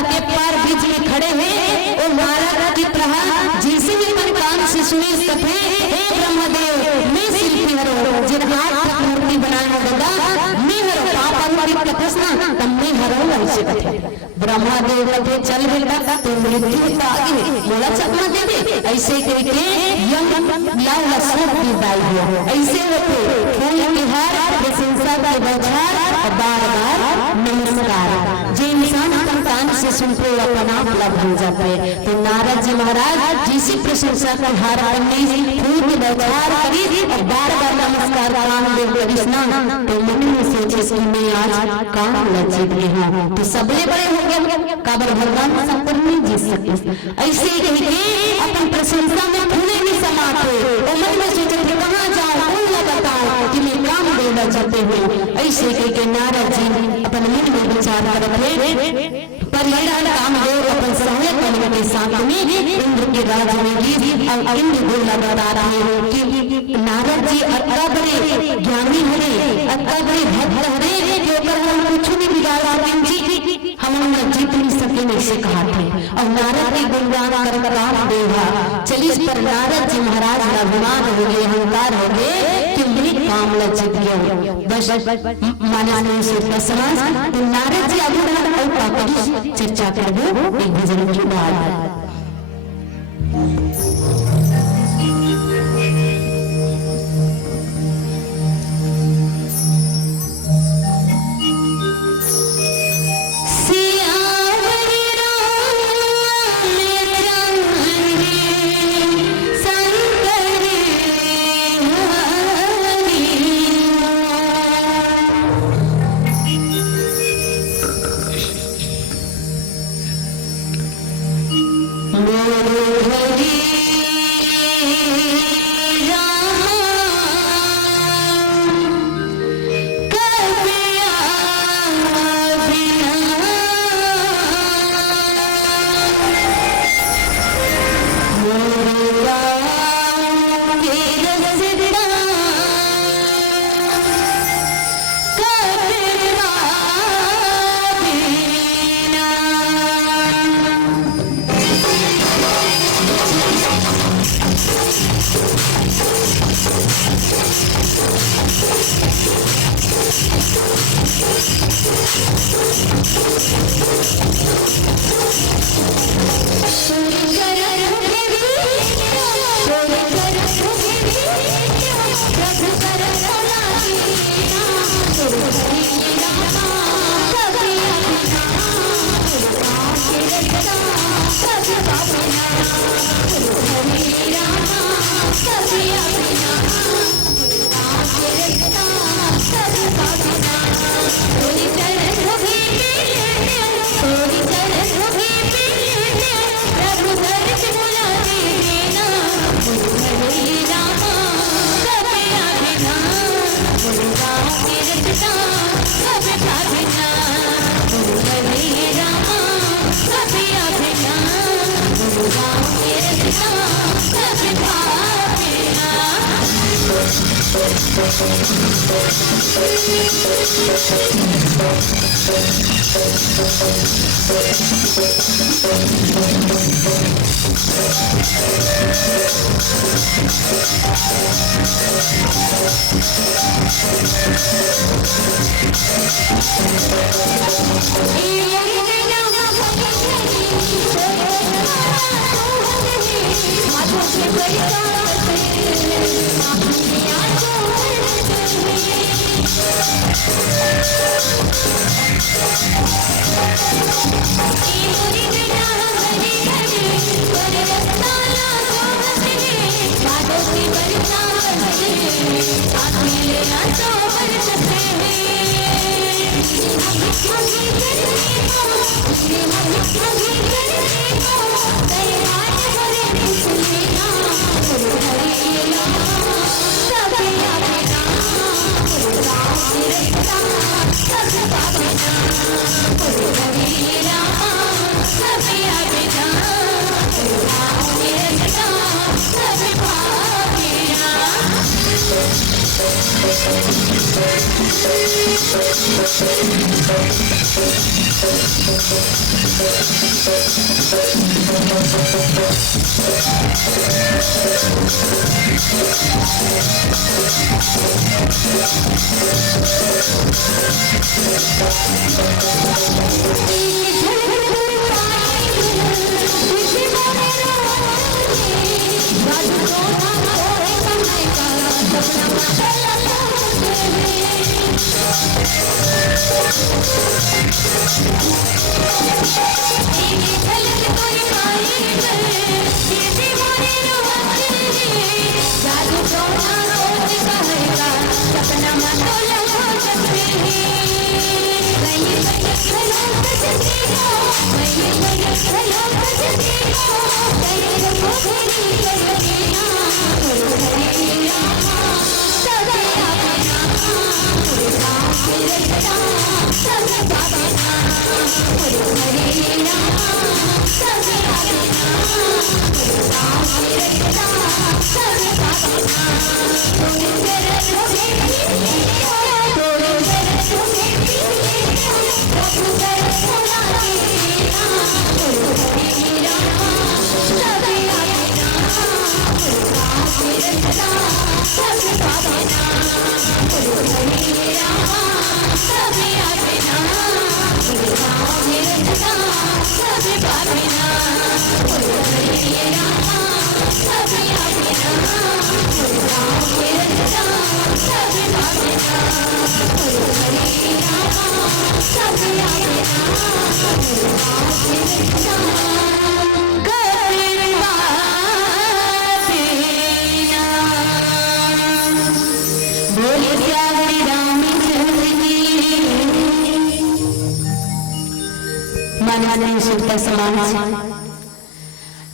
के पार बीच में खड़े हैं और महाराज की तरह जिसे भी मन कान से सुनी कथे हे ब्रह्मदेव मैं शिल्पी हरो जिन 8 मूर्ति बनाने लगा मैं हरो पाप मूर्ति कथसना तब मैं हरो ऐसे कथे। ब्रह्मदेव कथे चल बेटा तो मृत्यु तो आगे बोला चकमा दे दे ऐसे करके यम लाल सब की दाई है ऐसे होते फूल की हार प्रशंसा का बौछार और बार-बार नमस्कार जो इंसान कान से सुनते अपना उपलब्ध हो जाते हैं। तो नारद जी महाराज जिसी प्रशंसा का हार करने फूल की बौछार करी और बार-बार नमस्कार कान देव कृष्णा तो मन में सोचे कि मैं आज काम लज्जित हूँ तो सबले बड़े हो गए काबर भगवान संपूर्ण नहीं जीत सके ऐसे करके अपन प्रशंसा में फूले नहीं समाते और मन में सोचे कि कहाँ जाओ कौन बताओ कि मैं काम देना चाहते हो। ऐसे करके नारद जी अपन मन में विचार करते पर यह कामदेव अपन सहायक बनने के साथ में इंद्र के राज में भी और इंद्र बोला बता रहे हो कि नारद जी अत्ता बड़े ज्ञानी हरे अत्ता बड़े भक्त हरे जो पर हम कुछ नहीं बिगाड़ा जी हम जीत नहीं सके ऐसे कहा थे। और नारद के गुणगान कर कामदेवा चलिए पर नारद जी महाराज का अभिमान हो गए अहंकार हो गए कि मेरी काम लज्जित गया बस माने से समाज तो नारद जी अभी चर्चा कर दो एक भजन की बात।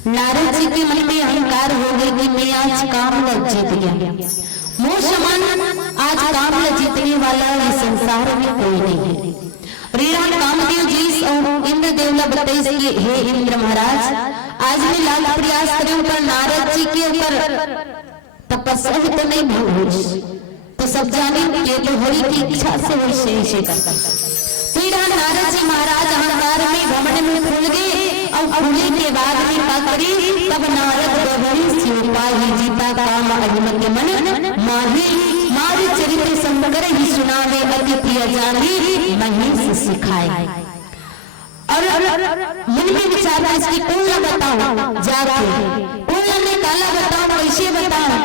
नारद जी के मन में अहंकार हो गया कि मैं आज कामला जीत गया। मुंह समान आज कामला जीतने वाला इस संसार में कोई नहीं है। श्रीराम कामदेव जी और इंद्र देवला बताइए कि हे इंद्र महाराज, आज मैं लाख प्रयास करूं पर नारद जी के ऊपर तपस्या तो नहीं भंग, तो सब जाने ये तो हरि की इच्छा से वो शेष करता। नारद जी महाराज अहंकार में घमंड में फूल गए और फूले के बाद में पकड़ी, तब नारद गभीर से उपाय जीता काम अहिमत मन मारी चरित्र संकर ही सुनावे अति प्रिय जानी महेश सिखाए। और मन में विचार इसकी कौन ला बताऊं जाके कौन ला मैं काला बताऊं कैसे बताऊं,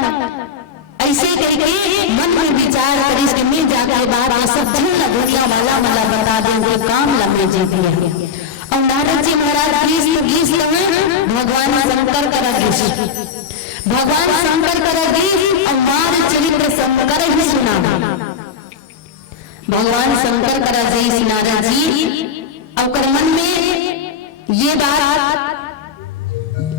ऐसे करके मन में विचार कर इसके में जाके बात सब झूला दुनिया वाला मला बता देंगे काम ला में जी दिया। और नारद जी महाराज गीत में भगवान शंकर करा गीत, भगवान शंकर करा गीत और मार चरित्र शंकर ही सुना। भगवान शंकर करा जय नारद जी और मन में ये बात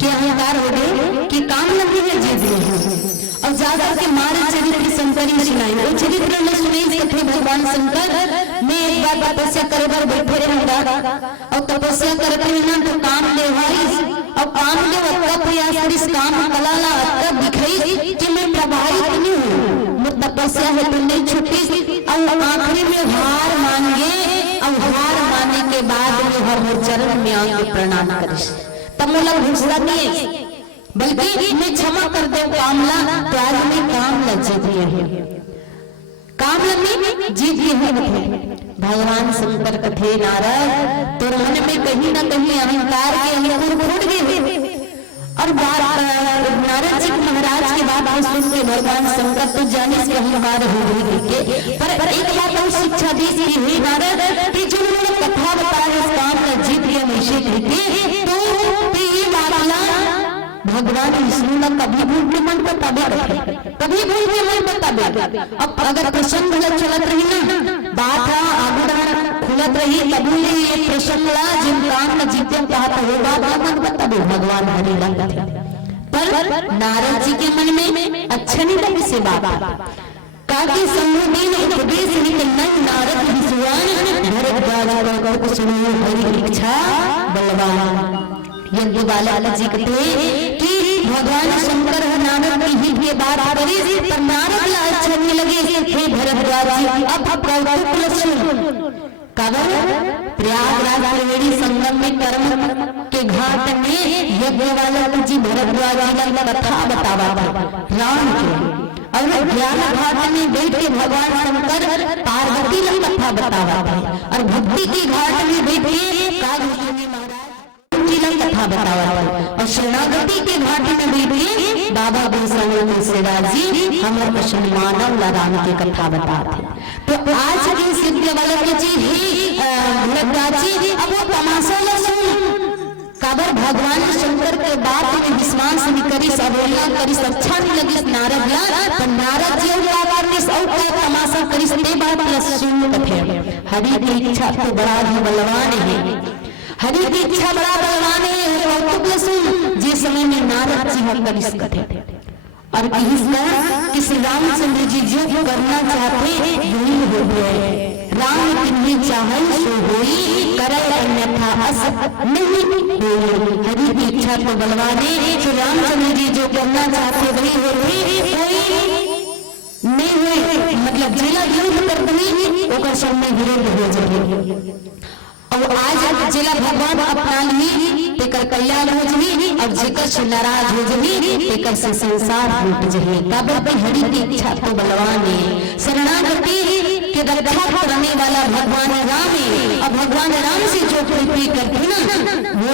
के अहंकार हो गए कि काम लगे है जीत रहे और ज्यादा के मारे चरित्र शंकर ही सुनाई। वो चरित्र में सुनाई सकते भगवान शंकर में एक बार तपस्या करे बार बैठे रहूंगा और तपस्या करते हैं ना तो काम ले और काम ले वक्त प्रयास कर इस काम कला ला तब दिखाई कि मैं प्रभावित नहीं हूँ, मैं तपस्या है तो नहीं छुट्टी और आखिरी में हार मान गए और हार मानने के बाद में हर चरण में आके प्रणाम करिस तब मोला घुसला नहीं बल्कि मैं क्षमा कर दे कामला तो आज मैं काम ल जीत है, काम में जीत है। भगवान शंकर कथे नारद तो मन में कहीं ना कहीं अहंकार के अंकुर फूट गए और नारद जी महाराज की बात सुन के भगवान शंकर तो जाने से अहंकार हो गई पर एक बात और शिक्षा दी थी नारद कि जो उन्होंने कथा बताया इस काम का जीत गया निश्चित है तो ये मामला भगवान विष्णु ने कभी भूल के मन बताबे कभी भूल के मन बताबे। अब अगर प्रसंग चलत रही ना बात आगुड़ा खुलत रही तभी ये प्रसंग ला जिन काम में जीते चाहता होगा मन बताबे भगवान हरि लगा पर नारद जी के मन में अच्छा नहीं लगी से बात काकी समूह ने उपदेश निकलना नारद विद्वान भरद्वाज को सुनो हरि इच्छा बलवान। यज्ञ बाला जी कहते कि भगवान शंकर नारद की ही ये बात करी पर नारद ला अच्छा नहीं लगे हे भरद्वाज जी अब कौतुक सुन काबर प्रयागराज त्रिवेणी संगम में कर्म के घाट में यज्ञ वाला जी भरद्वाज जी का कथा बतावा राम के और ज्ञान घाट में बैठ के भगवान शंकर पार्वती की कथा बतावा और भक्ति की घाट में बैठ के कागभूषणी कथा बतावा और शरणागति के घाटी में बैठे बाबा गोसाई तुलसीदास जी हमारे प्रश्न मानव राम की कथा बताते। तो आज की सिद्ध वाले के जी अब वो तमाशा न सुन काबर भगवान शंकर के बात में विश्वास नहीं करी अवहेलना करी अच्छा नहीं लगी नारद ला पर नारद जी और तमाशा करी ते बात सुन कथे हरि की इच्छा तो बड़ा ही बलवान है, हरि की इच्छा बड़ा बलवान है कौतुक सुन जिस समय में नारद जी हम कर इस कथे और कि श्री रामचंद्र जी जो करना चाहते वही हो गए राम किन्हीं चाहे सो होई करे अन्यथा अस नहीं होई। हरि की इच्छा तो बलवान है श्री रामचंद्र जी जो करना चाहते वही हो गई नहीं हुए मतलब जिला विरोध करते ही ओकर समय विरोध हो जाए और आज जिला भगवान अपना ली तेकर कल्याण हो जही और जेकर से नाराज हो जही तेकर से संसार टूट जही। काबर पे हरि की इच्छा तो बलवान है शरणागति के रक्षा करने वाला भगवान राम है और भगवान राम से जो प्रीति करते ना वो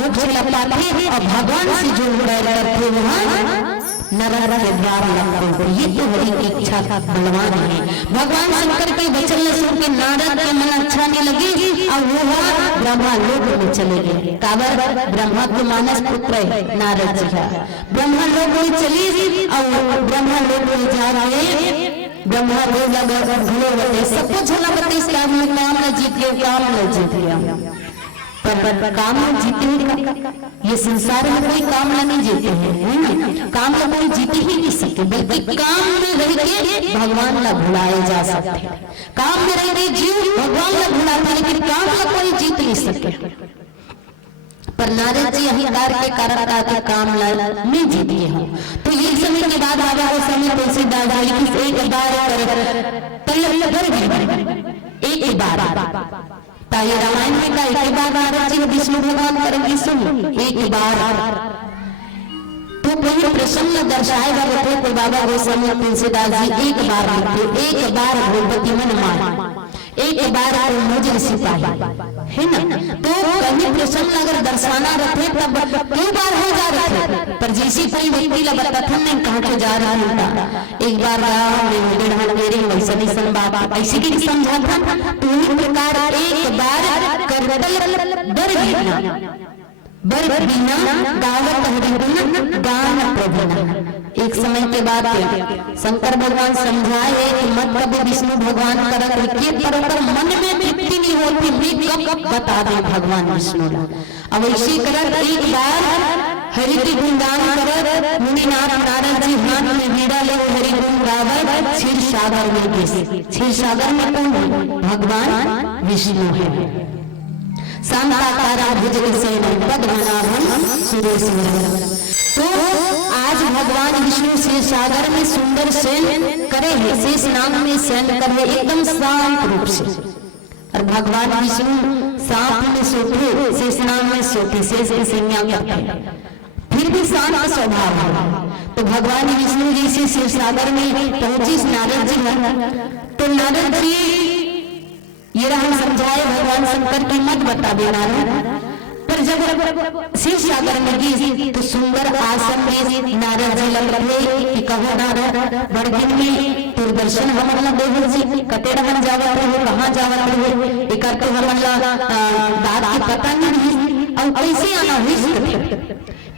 मोक्ष पाते और भगवान से जो बैर करते वहाँ नरक के द्वार लगते। ये तो हरि की इच्छा का बलवान है। भगवान शंकर के वचन सुन के नारद के मन अच्छा नहीं लगी और वो ब्रह्मा लोक में चले गए। काबर ब्रह्मा के मानस पुत्र है नारद जी का ब्रह्मा लोक में चली और ब्रह्मा लोक में जा रहे ब्रह्मा लोग लगा सब कुछ झोला बते काम न जीत गए काम न जीत गया पर काम में जीते ये संसार में कोई काम नहीं जीते हैं काम में कोई जीते ही नहीं सकते बल्कि काम में रह के भगवान ला भुलाए जा सकते काम में रह के जीव भगवान ला भुलाते लेकिन काम में कोई जीत नहीं सके। पर नारद जी अहंकार के कारण आके काम ला नहीं जीत गए हैं तो एक समय के बाद बाबा उस समय तुलसीदास जी एक बार ताये रामायण में का एक बार नारद जी विष्णु भगवान करेंगे सुन एक बार तो कोई प्रसंग दर्शाए गए थे बाबा गोस्वामी तुलसीदास जी एक बार लिखते, एक बार भगवती मन मार, एक बार मुझे सिपाही, है ना। तो कहीं प्रसंग अगर दर्शाना रहते तब कई बार हो जा रहे, पर जैसी कोई व्यक्ति लगा कथन नहीं कहा के जा रहा था, एक बार मेरे वैसा नहीं संवाद ऐसी की समझा था। तो इस प्रकार एक बार करतल डर गया बर बिना गावत हरिगुण गान प्रभुना। एक समय के बाद शंकर भगवान समझाए कि मत कभी विष्णु भगवान करत रखिए, पर मन में तृप्ति नहीं होती भी कब बता दे भगवान विष्णु। अब ऐसी करत एक बार हरि के गुणगान करत मुनिनाथ नारद जी हाथ में वीणा ले हरि गुण गावत क्षीर सागर में गिरे। क्षीर सागर में कौन? भगवान विष्णु है। शांताकारा भुजगसेन पद्मनाभम सुरेश्वर। तो आज भगवान विष्णु क्षीर सागर में सुंदर शयन करे है, शेष नाग में शयन करे एकदम शांत रूप से। और भगवान विष्णु सांप में सोते, शेष नाग में सोते, शेष की संज्ञा करते हैं, फिर भी शांत स्वभाव है। तो भगवान विष्णु जी से क्षीर सागर में पहुंची नारद जी, तो नारद जी ये रहा समझाए भगवान शंकर की मत बता देना है। पर जब क्षीर सागर में गई तो सुंदर आसन में नारद जी लग रहे कि कहो नारद बड़ दिन में तो दर्शन हमला देव जी कतेड़ हम जावा रहे, कहाँ जावा रहे, एक तो हमला दाद की पता नहीं और कैसे आना हुई,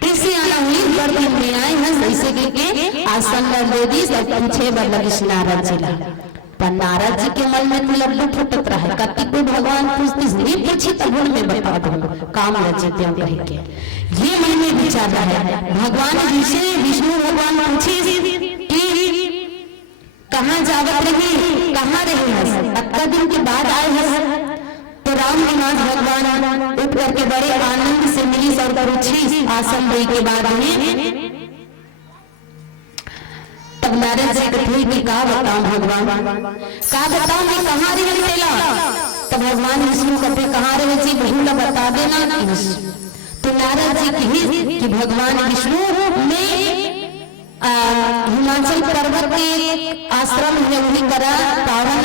कैसे आना हुई, बड़ दिन में आए हैं ऐसे के आसन दे दी सब पूछे बदलिश नारद जी ला। पर नारद जी के मन में लड्डू फुटत रहा, कति को भगवान पूछती नहीं पूछी तब में बता दूंगा काम रचित कह के ये मन में विचार रहा है। भगवान जी से विष्णु भगवान पूछे कि कहाँ जावत रही, कहाँ रहे हैं, अक्का दिन के बाद आए हैं। तो राम निवास भगवान उठ करके बड़े आनंद से मिली सर पूछी आसन दे के बाद में तब नारद जी कथई कि का बताऊं भगवान, का बताऊं मैं कहाँ रहे तेला। तब भगवान विष्णु कहते कहाँ रहे जी बहुला बता देना। तो नारद जी कही कि भगवान विष्णु में हिमाचल पर्वत के आश्रम है, वही करा पावन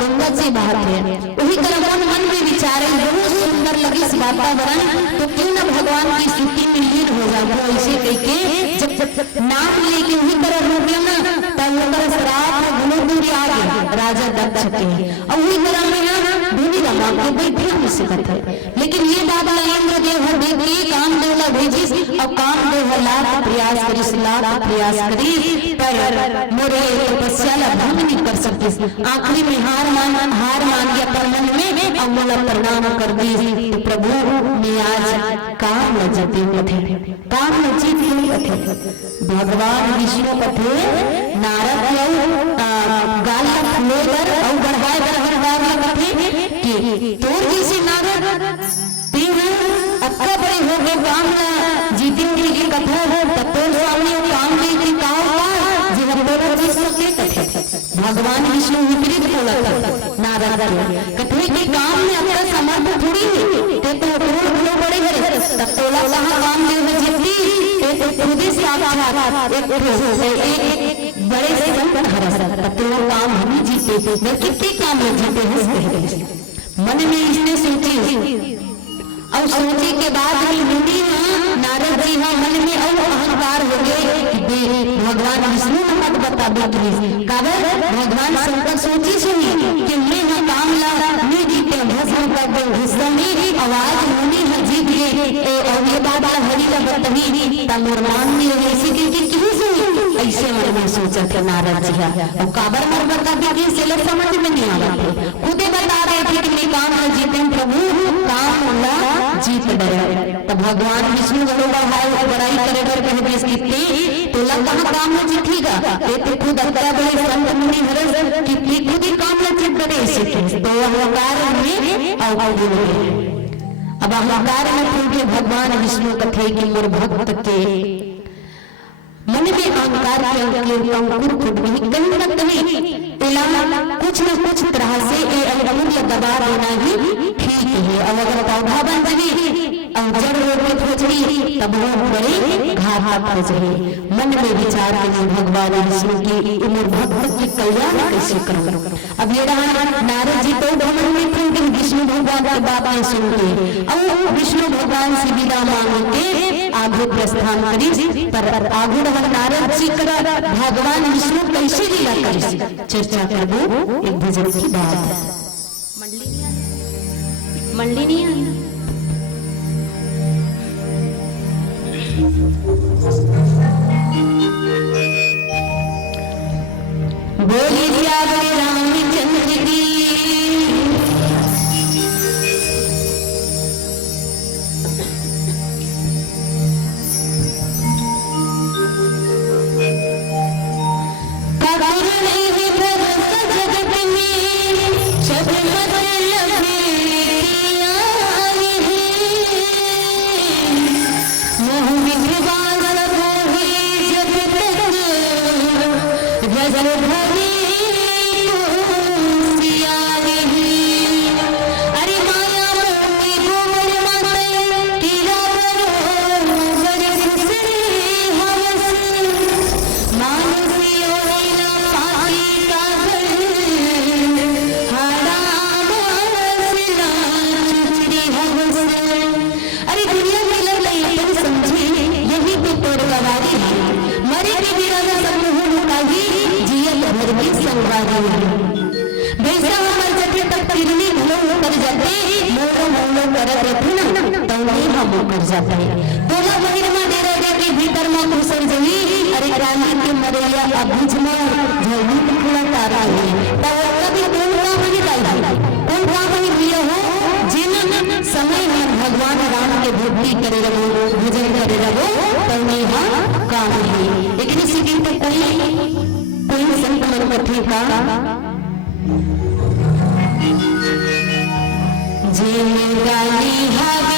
गंगा जी बहते हैं, वही करा मन में विचार बहुत सुंदर लगी इस वातावरण, तो क्यों न भगवान की स्तुति में लीन हो जाओ। ऐसे कहके जब नाम लेके वही तरह हो गया ना तब श्राप गुणों आ गया राजा दक्ष के, और वही तरह में धूनी रमा के बैठे हुए से कहते। लेकिन ये बाबा इंद्र देव देवी काम देवला भेजी और काम देव लाख प्रयास करिस, लाख प्रयास करी पर मोरे तपस्या ला भंग नहीं कर सकती। आखिरी में हार मान गया पर मन में और मोला प्रणाम कर दी। तो प्रभु मैं आज काम न जीते कथे, काम न जीते कथे। भगवान विष्णु कथे नारद गाल लेकर और बढ़ाए कथे कि तोर जैसे नारद तीन अक्का बड़े हो गए काम न जीते की कथा हो तत्व सामने काम की काम जीवन जी सके कथे। भगवान विष्णु विपरीत बोला नारद कथे के काम में अपना समर्थ थोड़ी है, ते तो बोलो बड़े बड़े तब तोला कहाँ काम में जीती खुद ही साक्षात एक बड़े से तब तो काम हम जीते थे कितने काम में जीते हैं। मन में इसने सोची और सोचे के बाद मुनि नारद जी हाँ मन में और अहंकार हो गए भगवान विष्णु ने मत बता दे काबर भगवान शंकर सोची सुनी कि मैं हाँ काम ला मैं जीते भस्म कर दे भस्म में आवाज मुनि हाँ जीत गए और ये बाबा हरि का बतही तमोर मान में ऐसी की क्यों सुनी ऐसे मन में सोचा था नारद जी हाँ और काबर मर बता दे से लोग समझ में नहीं आ रहा थे, खुद बता रहे थे कि मैं काम न जीते प्रभु काम ला जीत गए। तो भगवान विष्णु बड़ाई करे तो कहाँ काम में जीतेगा, तो खुद अकड़ा बड़े संत मुनि हरस कितनी खुद ही काम में जीत गए। तो अहंकार में अब अहंकार में पूरे भगवान विष्णु कथे कि मोर भक्त के मन में अहंकार के अंकुर फूट गई कहीं न कहीं कुछ न कुछ तरह से ये अमूल्य दबा देना ही ठीक है। अब अगर पौधा बन जाए और जब रोपित हो जाई तब वो बड़े घातक हो जाई। मन में विचार के भगवान विष्णु की उम्र भक्त की कल्याण कैसे करूं। अब ये रहा नारद जी तो भ्रमण में थे कि विष्णु भगवान की बातें सुन के और विष्णु भगवान से विदा मांग के आगे प्रस्थान करी। पर आगे रहा नारद जी कर भगवान विष्णु कैसे लीला करी चर्चा करबो एक भजन की बात। मंडली नहीं आई बोली जावे रामचंद्र की भगवान राम के भक्ति करे रहो भजन करे रहो तब यहाँ काम है। लेकिन इसी दिन तक कोई संत मन कथे का जिन गाली हवे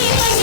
Let's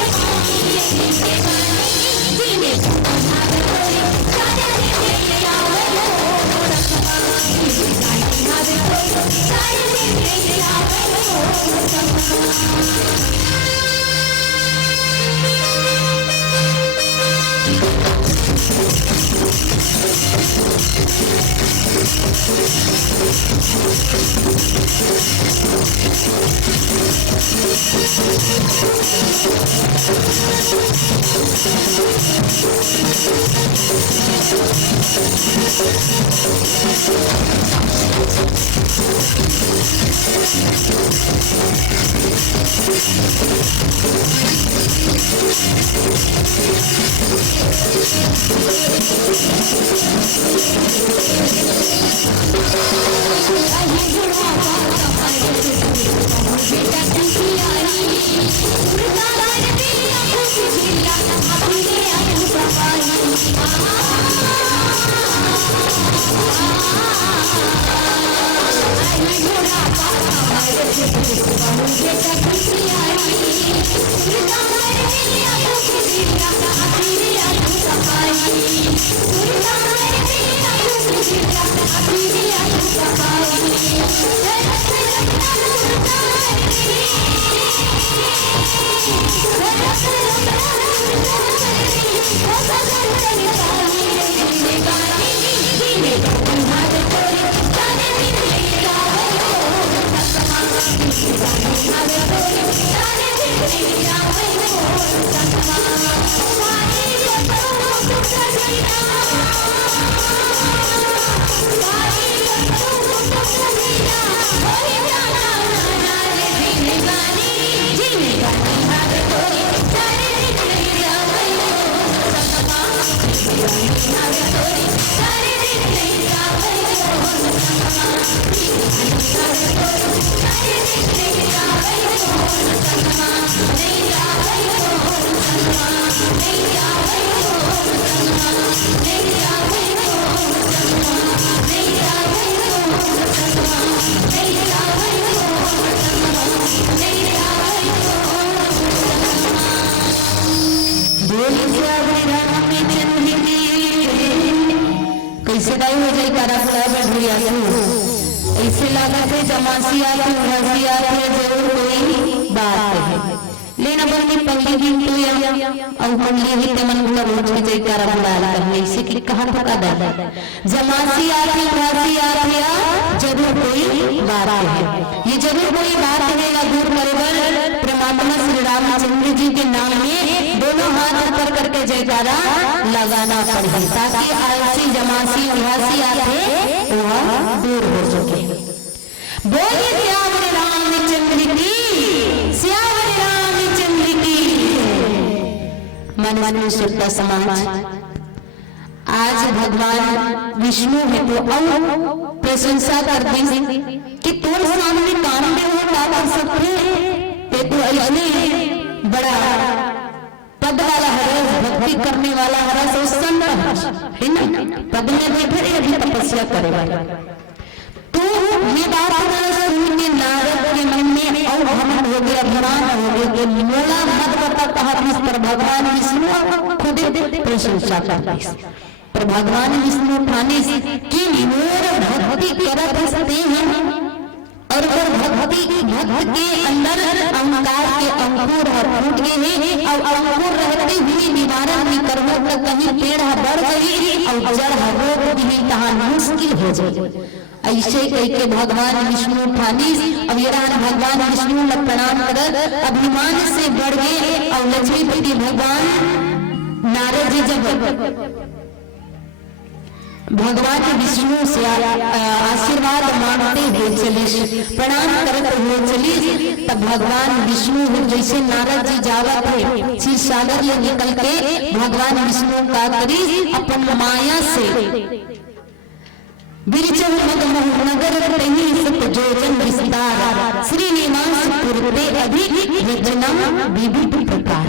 कैसे दाई हो जाए करा बुला बढ़िया ऐसे लगा थे जमासी आती उसी आती जरूर कोई बात है लेना बनी पहली दिन तो या और पहली ही ते मन बुला रोज के जाए करा बुला करने इसे की कहां पता दादा जमासी आती उसी आती जरूर कोई बात है ये जरूर कोई बात है ना दूर परिवर परमात्मा श्री रामचंद्र जी के नाम में दोनों हाथ ऊपर करके जयकारा लगाना पड़ेगा ताकि आलसी जमासी उल्लासी आते वह दूर हो सके। बोलिए श्याम रामचंद्र की श्याम रामचंद्र की। मन में सुनता समाज आज भगवान विष्णु है तो अब प्रशंसा करते हैं कि तुम सामने काम में हो क्या कर सकते ते तो ऐसे बड़ा पद वाला है भक्ति करने वाला है संत है ना पद में बैठे अभी तपस्या करेगा तो ये बात सुन के नारद के मन में और घमंड हो गया अभिमान हो गया कि मोला भगवता कहा इस पर भगवान विष्णु खुद प्रशंसा करते पर भगवान विष्णु ठाने की मोर भक्ति करत हंसते हैं और भक्ति भक्त के अंदर अहंकार के अंकुर फूट गए हैं और अंकुर रहते हुए निवारण नहीं करने तो कहीं पेड़ बढ़ गई और जड़ रोक भी कहा मुश्किल हो जाए ऐसे कह के भगवान विष्णु ठानी अब ये भगवान विष्णु ने प्रणाम कर अभिमान से बढ़ गए और लक्ष्मीपति भगवान नारद जी जब भगवान विष्णु से आशीर्वाद मांगते हुए चली प्रणाम करते हुए चली तब भगवान विष्णु जैसे नारद जी जावत है क्षीर सागर में निकल के भगवान विष्णु का करी अपन माया से नगर जोजन विस्तार श्रीनिवास पूर्वे अधिक विभिन्न प्रकार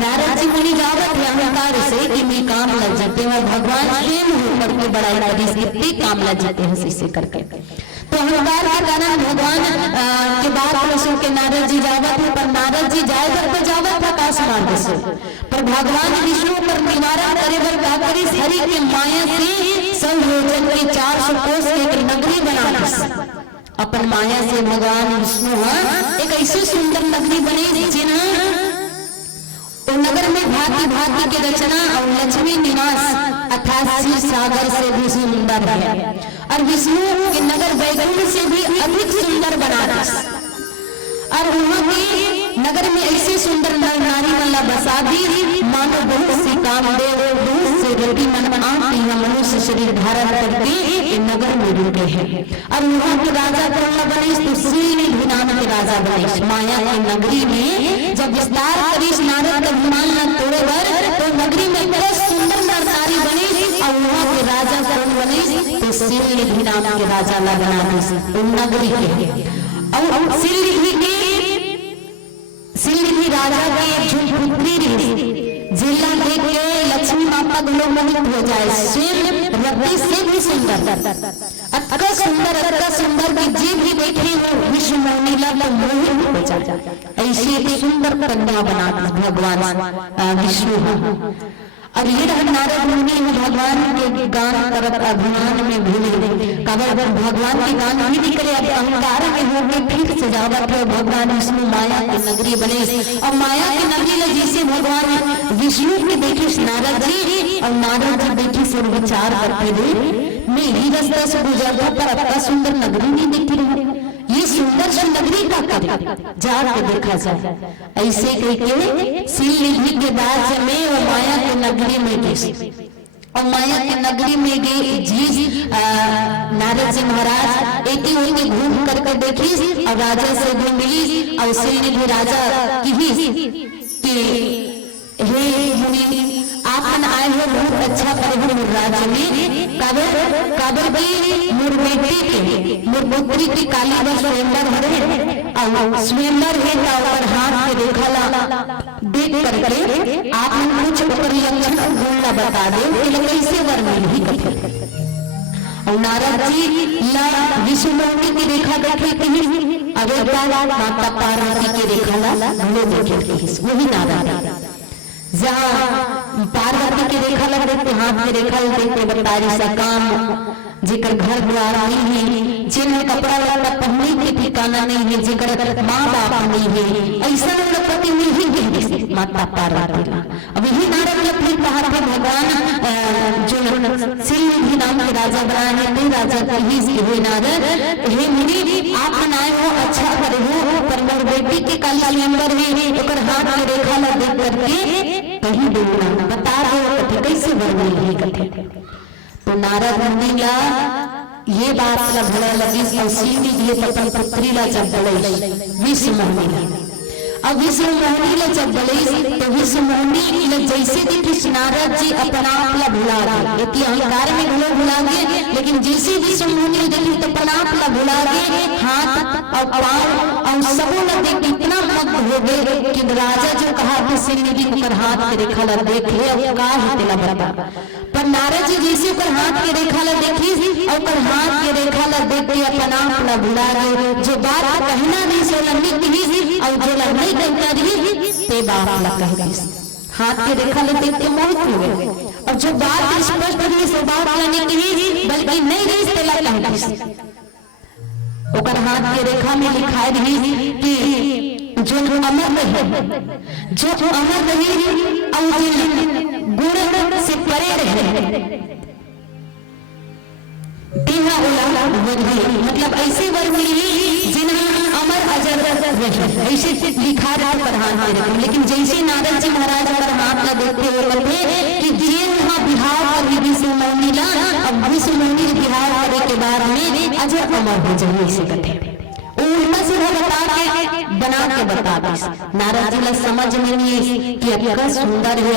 नारद जी मुनि जावत है अहंकार से कि मैं काम लग जाते हैं भगवान स्वयं होकर के बड़ाई लगी कितने काम लग जाते हैं इसे करके तो अहंकार के कारण भगवान के बात सुन के नारद जी जावत है पर नारद जी जाए तो जावत आकाश मार्ग से पर भगवान विष्णु पर निवारण करे बर क्या करी हरि के माया से संयोजन के 400 कोष की नगरी बना अपन माया से भगवान विष्णु एक ऐसी सुंदर नगरी बने जिन्हें तो नगर में भांति भांति के रचना और लक्ष्मी निवास अर्थात शिव सागर से भी सुंदर है और विष्णु के नगर वैकुंठ से भी अधिक सुंदर बनारस और वहाँ के नगर में ऐसे सुंदर नर नारी वाला बसा दी मानो बहुत सी कामदेव बहुत से रोटी मन मनुष्य शरीर धारण करके नगर में रुके हैं और वहाँ के राजा कौन बने तो श्रीनिधि नाम के राजा बने। माया की नगरी में जब विस्तार करीश नारद का विमान न तोड़े तो नगरी में बड़े सुंदर नर नारी बने और वहाँ के राजा कौन बने तो श्रीनिधि नाम के राजा ला बना नगरी के और श्रीनिधि राजा के झुमपुत्री जिला देख के लक्ष्मी माता लोग मोहित हो जाए स्वयं रत्ती से भी सुंदर अत्का सुंदर की जी भी देखे वो विश्व मोहिला मोहित हो जाए ऐसे सुंदर कन्या बना भगवान विष्णु। और ये नारद मुनि भगवान के गान करत अभिमान में भूले कबर भगवान के गान ही निकले अहंकार में हो गए ठीक से जावत है भगवान विष्णु माया की नगरी बने और माया की नगरी में जैसे भगवान विष्णु के देखे नारद जी और नारद जी देखे से विचार करते हुए मैं ही रास्ता से गुजरता पर अपना सुंदर नगरी नहीं दिख रही ये सुंदर सी नगरी का करे जाकर देखा जाए ऐसे करके श्रीनिधि के दास में और माया के नगरी में गए और माया के नगरी में गए जी नारद जी महाराज एक ही घूम करके देखी और राजा से भी मिली और श्रीनिधि राजा की हे मुनि आप आए हो बहुत अच्छा करे राज्य में काबर की मोर बेटी के मोर पुत्री की काली व स्वयंवर है और स्वयंवर है और हाथ के देखला देख करके आप कुछ ऊपर लक्षण गुण बता दो कि कैसे वर मिली कथे और नारद जी ला विष्णु की रेखा देखे कहीं अगर माता पार्वती की रेखा ला वही नारद जहाँ पार्वती की रेखा लग रही हाथ में रेखा देखते बतारी सा काम जिकर घर द्वार नहीं है जिन्हें कपड़ा वाला पहनने के ठिकाना नहीं है जिकर माँ बाप नहीं है ऐसा पति नहीं है माता पार्वती अब यही नारद अपने कहा थे भगवान जो श्रीनिधि नाम के राजा बनाए थे राजा कही हुए नारद हे मुनि आप बनाए हो अच्छा करे हो पर मोर बेटी के काली स्वयंवर है ओकर हाथ में रेखा ला देख करके कहीं बोलना बता दो कैसे वर्णन है कथे तो नारद मुनि ला ये बात ला भला लगी और श्रीनिधि अपन पुत्री ला जब बोले विष्णु मोहिनी अब विष्णु मोहिनी ला जब बोले तो विष्णु मोहिनी ला जैसे देखी नारद जी अपना आप ला भुला गए इतनी अहंकार में भुला गए लेकिन जैसे विष्णु मोहिनी देखी तो अपना आप ला भुला गए हाथ और पांव और सबों ला देख इतना मग्न हो गए कि राजा जो कहा कि श्रीनिधि पर हाथ के रेखा ला देख ले और का हितला बता पर नारद जी जैसे पर हाथ के रेखा ला देखी और पर हाथ के रेखा ला देख के अपना आप ला भुला गए जो बात कहना नहीं सोना नहीं और जो नहीं कहता रही ते बात ला कह गई हाथ के रेखा ला देख के मोहित हो गए और जो बात स्पष्ट नहीं से बात लाने की बल्कि नहीं रही ते ला कह गई ओकर हाथ के रेखा में लिखा रही कि जो अमर है जो अमर रही और गुण से परे रहे मतलब ऐसे वर मिली जिन्हें अमर अजर ऐसे लिखा रहा प्रधान के रकम लेकिन जैसे नारद जी महाराज पर हाथ ला देखते हुए कहते कि जेल वहाँ बिहार और विष्णु मोहिनी ला अब विष्णु मोहिनी बिहार करने के बाद में अजर अमर हो जाए इसे कहते उल्टा सीधा बना के बता दी नारद जी ला समझ में नहीं कि अक्का सुंदर है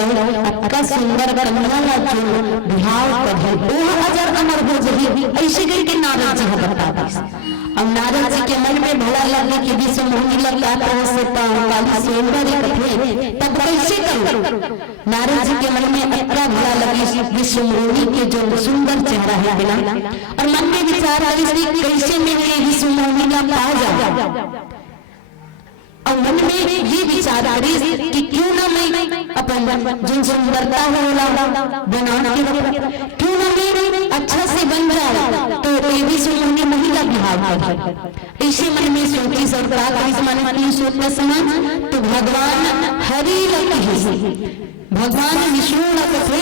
अक्का सुंदर कन्या ला जो बिहार कर है वो अजर अमर हो जाए ऐसे करके नारद जी बता दी अब नारद जी के मन में भला लगा कि विष्णु मोहिनी लगा से काली स्वयंवर कथे तब कैसे करूं नारद जी के मन में अक्का भला लगी विष्णु मोहिनी के जो सुंदर चेहरा है बिना और मन में विचार आई कैसे मैं विष्णु मोहिनी ला पा जाऊं और मन में ये विचार आ रही कि क्यों ना मैं अपन जो सुंदरता है बना के क्यों ना मैं अच्छा से बन जाए तो ये भी सुनोगे महिला विवाह इसी मन में सोची सरकार इस मन में सोचता समाज तो भगवान हरि लगे भगवान विष्णु लगे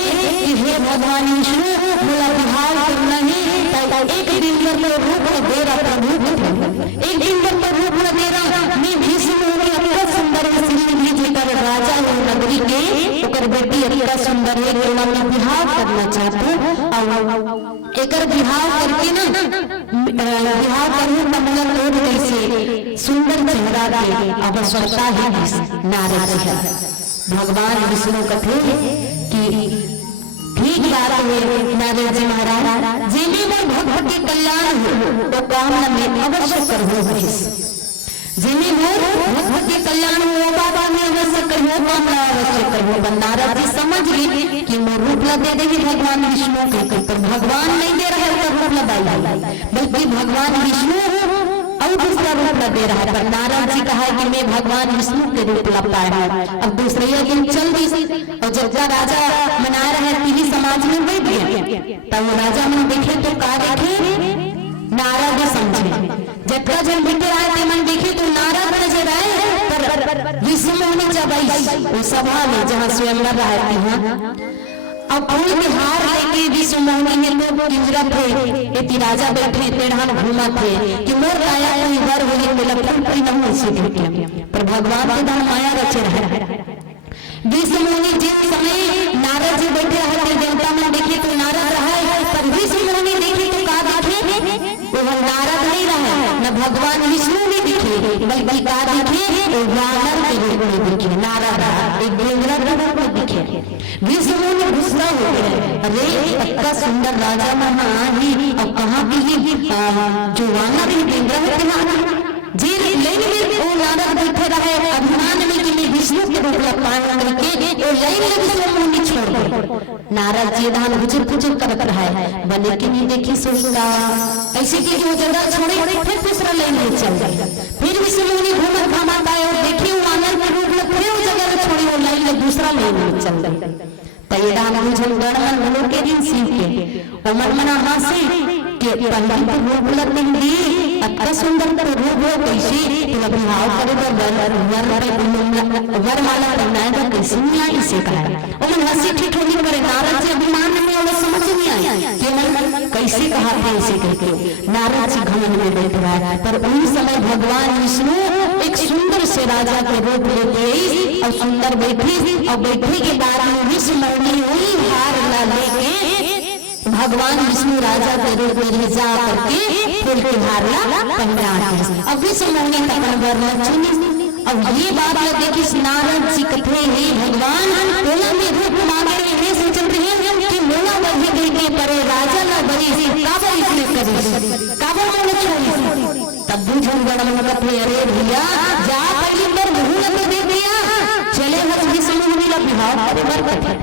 हे भगवान विष्णु बोला विवाह करना है एक दिन पर रूप दे रहा प्रभु एक दिन पर रूप दे रहा मैं विष्णु अपना सुंदर कर राजा हो नगरी के ओकर बेटी अपना सुंदर है बोला मैं विवाह करना चाहता हूँ एकर विवाह करके ना विवाह करूँ मतलब लोग कैसे सुंदर चेहरा के अवसरता है नारद है भगवान विष्णु कथे कि ठीक बात है नारद जी महाराज जिन्हें में भक्त के कल्याण हो तो कामना में अवश्य करो जिन्हें भक्त के कल्याण हो बाबा में अवश्य करो कामना अवश्य करो नारद जी समझ गए कि मैं रूप दे देंगे भगवान विष्णु के पर भगवान नहीं दे रहे तो रूप लगाई बल्कि भगवान विष्णु और दूसरा रूप दे रहा है पर नारद जी कहा कि मैं भगवान विष्णु के रूप ला पाया अब दूसरे दिन चल दी और जब राजा मना रहे टीवी समाज में बैठ गए तब राजा मन देखे तो का देखे नारद समझे जब जन बैठे आए थे मन देखे तो नारद नजर आए पर विष्णु ने जब वो सभा में जहाँ स्वयंवर रहते हैं अब फूल के हार लेके विष्णु मोहनी ने तो पिंजरा थे इति राजा बैठे तेढ़ान घूमा थे कि मोर काया कोई वर होली में लपट कोई न हो सके पर भगवान के दान माया रचे रहे विष्णु मोहनी जिस समय नारद जी बैठे रहे देवता में देखे तो नारद रहा पर विष्णु मोहनी देखे तो का देखे वो नारद नहीं रहा न भगवान विष्णु ने दिखे बल्कि का दिखे वो वानर के रूप में दिखे नारद एक देवरा के रूप में दिखे विष्णु ने गुस्सा हो गया अरे इतना सुंदर राजा महारानी अब कहाँ की जो वानर है देवरा है जी लेकिन वो नारद बैठे रहे अभिमान में कि मैं विष्णु के रूप में पालन करके वो लाइन में विष्णु ने छोड़ दे नारद जी दान गुजर गुजर करत रहा है बने कि नहीं देखी सोचता ऐसे कि वो जगह छोड़े फिर दूसरा लाइन में चल गए फिर विष्णु ने घूमत घामत आए और देखी वो वानर के रूप में फिर वो जगह छोड़ी वो लाइन में दूसरा लाइन में चल गए तैयार मुझे गणमन मनो के दिन सीख के उमर मना हासी के पंडित रूप लगने दी अत्ता सुंदर रूप हो कैसे विवाह करे तो वरमाला पहनाएगा कैसे नहीं आई इसे कहा और हंसी ठिठोली करे नारद जी अभिमान में वो समझ नहीं आया कि मैं कैसे कहा था इसे कहते नारद जी घमंड में बैठ रहा है पर उस समय भगवान विष्णु एक सुंदर से राजा के रूप लेते और सुंदर बैठी और बैठने के बाद में विष्णु मरनी हुई हार ला लेके भगवान विष्णु राजा के रूप में जा करके फूल के हार पहना अब विष्णु मोहनी तक अब ये बात देखी नारद जी कथे हे भगवान बोला में रूप मांगे वे सोचते हैं कि मोला बहे देके परे राजा ना बनी काबा इसने करे काबा मोला छोड़ी तब बुझन गणम कथे अरे भैया जा पहली बार मुहूर्त दे दिया चले हर विष्णु मोहनी ला विवाह करे बर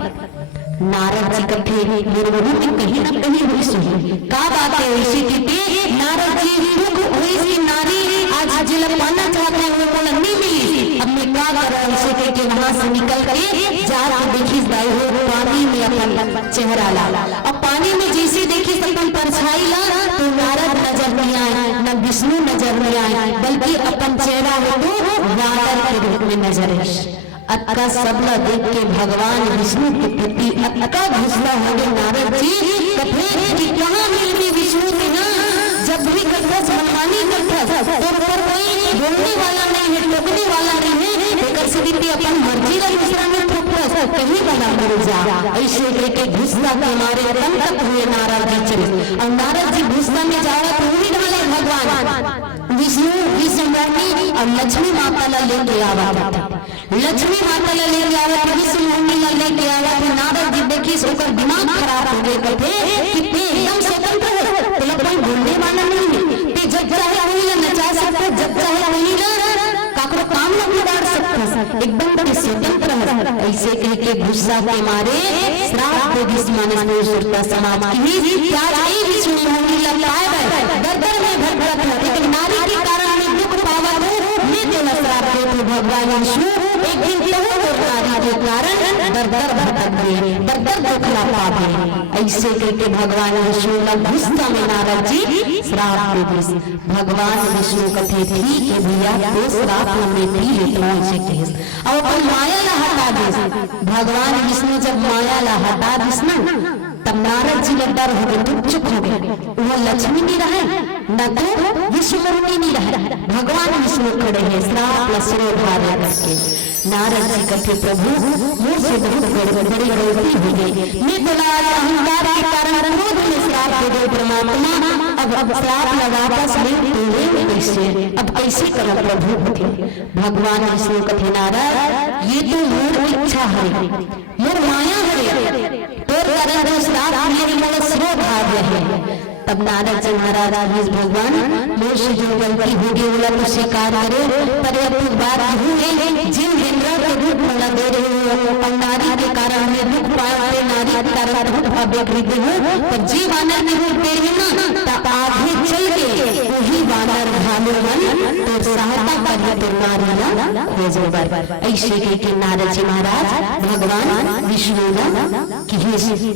नारद जी कथे मेरे रूप कहीं ना कहीं हुई सुनी का बात है ऐसी थी नारद जी दुख हुई सी नारी आज जिला पाना चाहते हैं वो नहीं मिली अब मैं क्या कर रहा हूँ कि वहां से निकल के जा रहा देखी जाए हो पानी में अपन चेहरा ला अब पानी में जैसे देखी अपन परछाई ला तो नारद नजर नहीं आए न विष्णु नजर नहीं आए बल्कि अपन चेहरा हो तो वानर के रूप में नजर है अक्का सबला देख के भगवान विष्णु के प्रति अक्का घुसला हो गए नारद जी कथे कि कहाँ मिलने विष्णु के ना जब भी कथा सम्मानी करता तो पर कोई बोलने वाला नहीं है टोकने वाला नहीं है लेकर से अपन मर्जी का दूसरा में ठोकता कहीं वाला मर जा ऐसे करके घुसला के मारे तन तक हुए नारद जी चले और नारद जी घुसला में जा रहा तो भी डाले भगवान विष्णु विष्णु और लक्ष्मी माता ला लेके आवा लक्ष्मी माता ला लेके आवा विष्णु मोहनी ला लेके आवा तो नारद जी देखी ओकर दिमाग खराब हो गए कथे कि ते एकदम स्वतंत्र है ते कोई बोलने वाला नहीं है ते जब चाहे वही ला नचा सकता जब चाहे वही ला काकरो काम ना बिगाड़ सकता एकदम ते स्वतंत्र है ऐसे कह के गुस्सा के मारे श्राप दे दिस मानस में सुरता समाज की क्या आई विष्णु मोहनी ला पाए दरदर में भटकत है लेकिन नारी के कारण में दुख पावा मैं देना श्राप दे भगवान विष्णु एक के कारण दर दर भटक गए, दर दर दुखला पावे। ऐसे करके भगवान विष्णु का गुस्सा में नारद जी श्राप दे दिए। भगवान विष्णु कथे थी कि भैया तो श्राप हमने पी लेते हैं और अपन माया ला हटा दे। भगवान विष्णु जब माया ला हटा दिस ना तब नारद जी का डर हो गए, तुम चुप हो गए। वो लक्ष्मी नहीं रहे न तो विष्णुमूर्ति नहीं रहे, भगवान विष्णु खड़े हैं श्राप लसरो धारे करके। नारद जी कहते प्रभु मुझसे बहुत बड़ी गलती हो गई, मैं तो अहंकार के कारण क्रोध में श्राप दे गए परमात्मा। अब श्राप लगा वापस ले कैसे, अब कैसे करो प्रभु। भगवान विष्णु कहते नारद ये तो मोर इच्छा है, मोर माया है, तोर कारण श्राप मेरी मन स्रो भाग्य है। तब नारद जी महाराज भगवान मोर से जो गलती होगी वो तो स्वीकार करो, पर अब बात हुई जिन इंद्र के रूप मला दे रहे हो और नारी के कारण मैं दुख पाए, नारी के कारण दुख पावे खरीदे हो, पर जी वानर के रूप दे रहे ना तब आगे चल के वही वानर भालो मन तो सहायता कर तो नारी ना खोजे बर। ऐसे के नारद जी महाराज भगवान विष्णु ना कि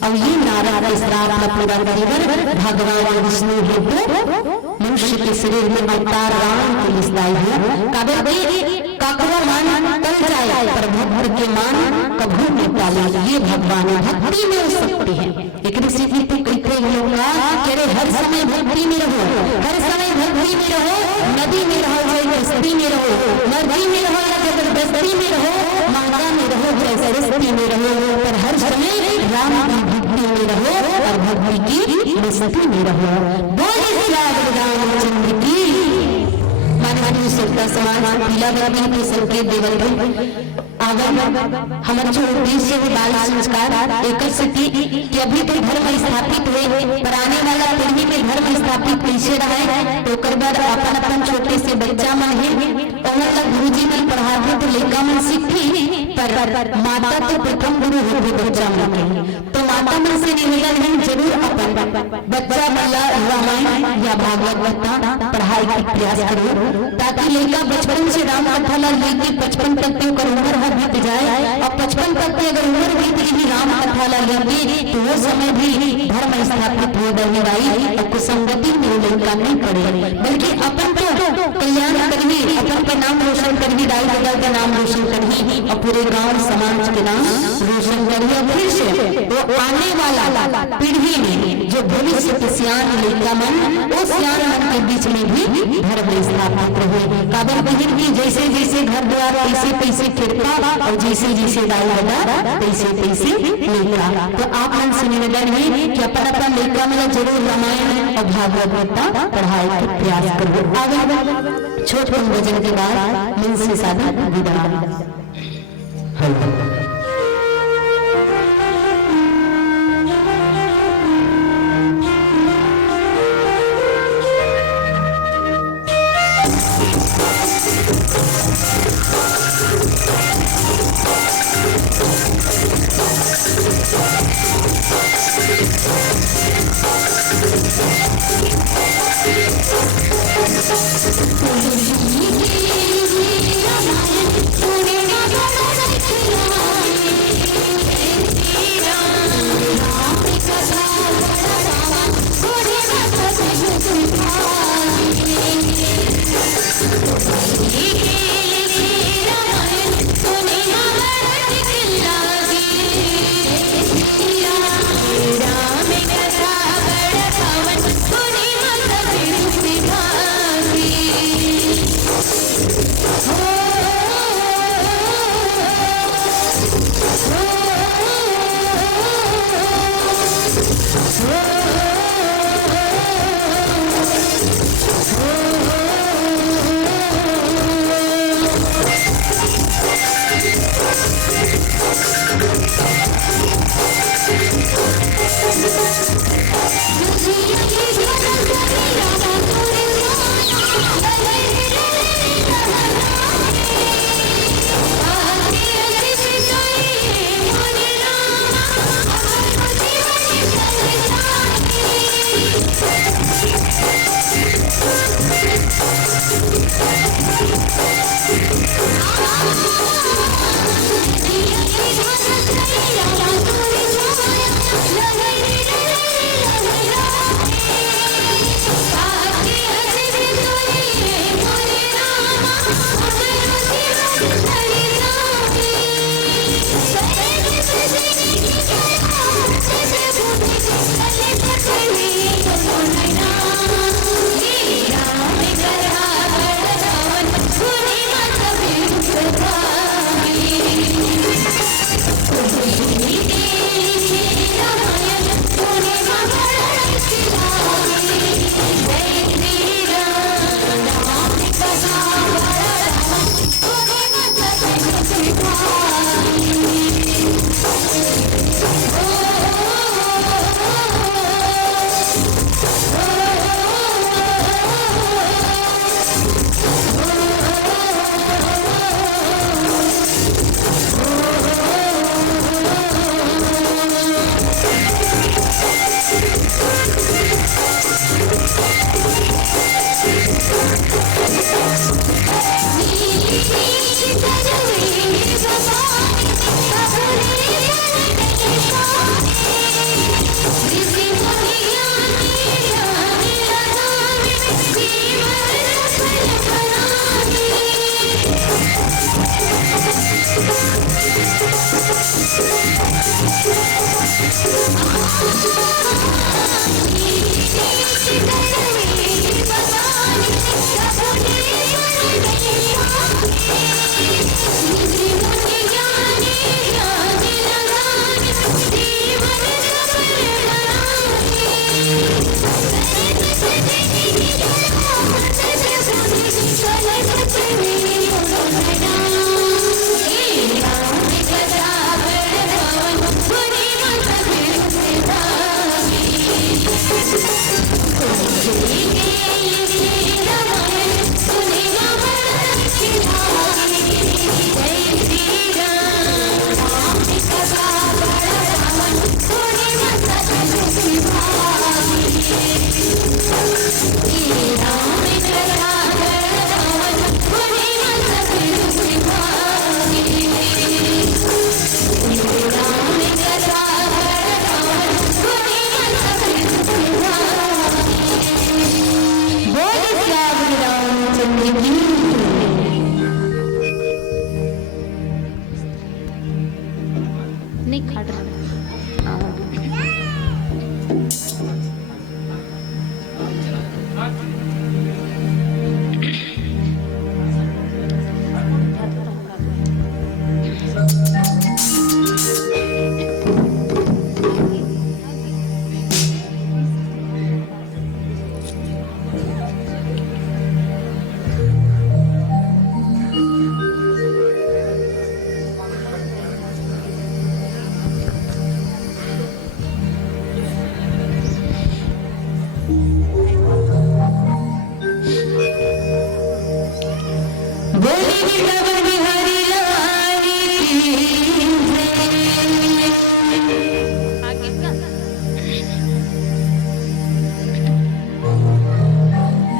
अब ये नारद के श्राप का पूरा करेगा। भगवान विष्णु है तो मनुष्य के शरीर में अवतार राम को लिखलाई है, काकवा मान टल जाए पर भक्त के मान कभी नहीं टाले। ये भगवान भक्ति में सकती है। एक ऋषि जी तो कहते होगा कि हर समय भक्ति में रहो, हर समय भक्ति में रहो, नदी में रहो चाहे बस्ती में रहो, नदी में रहो या जबरदस्ती में रहो, मांगा में रहो चाहे सरस्वती में रहो, पर हर समय राम की भक्ति में रहो और भक्ति की मस्ती में रहो। बोले रामचंद्र की मानव सबका समान पीला रवि के संकेत देवल आगम हमारे जो उद्देश्य है बाल संस्कार एक सती कि अभी तो धर्म स्थापित हुए पर आने वाला पीढ़ी में धर्म स्थापित कैसे रहे तो कर बाद अपन अपन छोटे से बच्चा मन है और गुरुजी ने पढ़ाते तो लेका मन सीखी पर माता तो प्रथम गुरु होते बच्चा मन तो माता मन से निवेदन है जरूर अपन बच्चा वाला रामायण या भागवत कथा पढ़ाई का प्रयास करो ताकि लेका बचपन से राम कथा ला लेके 55 तक की उम्र हो बीत जाए और 55 तक की अगर उम्र बीत गई राम कथा ला लेंगे तो वो समय भी धर्म स्थापित हो जाने वाली और कुसंगति में लेका नहीं करे बल्कि अपन तो कल्याण करनी अपन के नाम रोशन करनी दाई दादा का नाम रोशन करनी और पूरे गांव समाज के नाम रोशन करनी और फिर से वो आने वाला पीढ़ी में जो भविष्य के सियान लेका मन वो सियान मन के बीच में भी धर्म स्थापित रहे। काबर बहिन की जैसे जैसे घर द्वार ऐसे पैसे फिरता और जैसे जैसे दाई दादा तैसे तैसे लेका। तो आप मन से निवेदन है कि अपन अपन लेका में जरूर रामायण और भागवत गीता पढ़ाई का प्रयास करो। आगे छोट भजन के बाद मन से साधा विदा।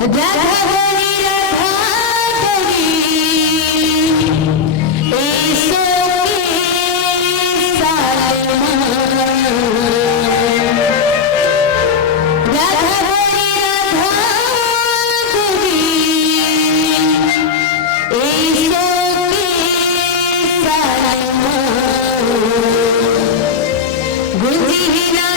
राधा गोरी ऐसो के सालमा राधा गोरी ऐसो के सालमा गुंजी हिना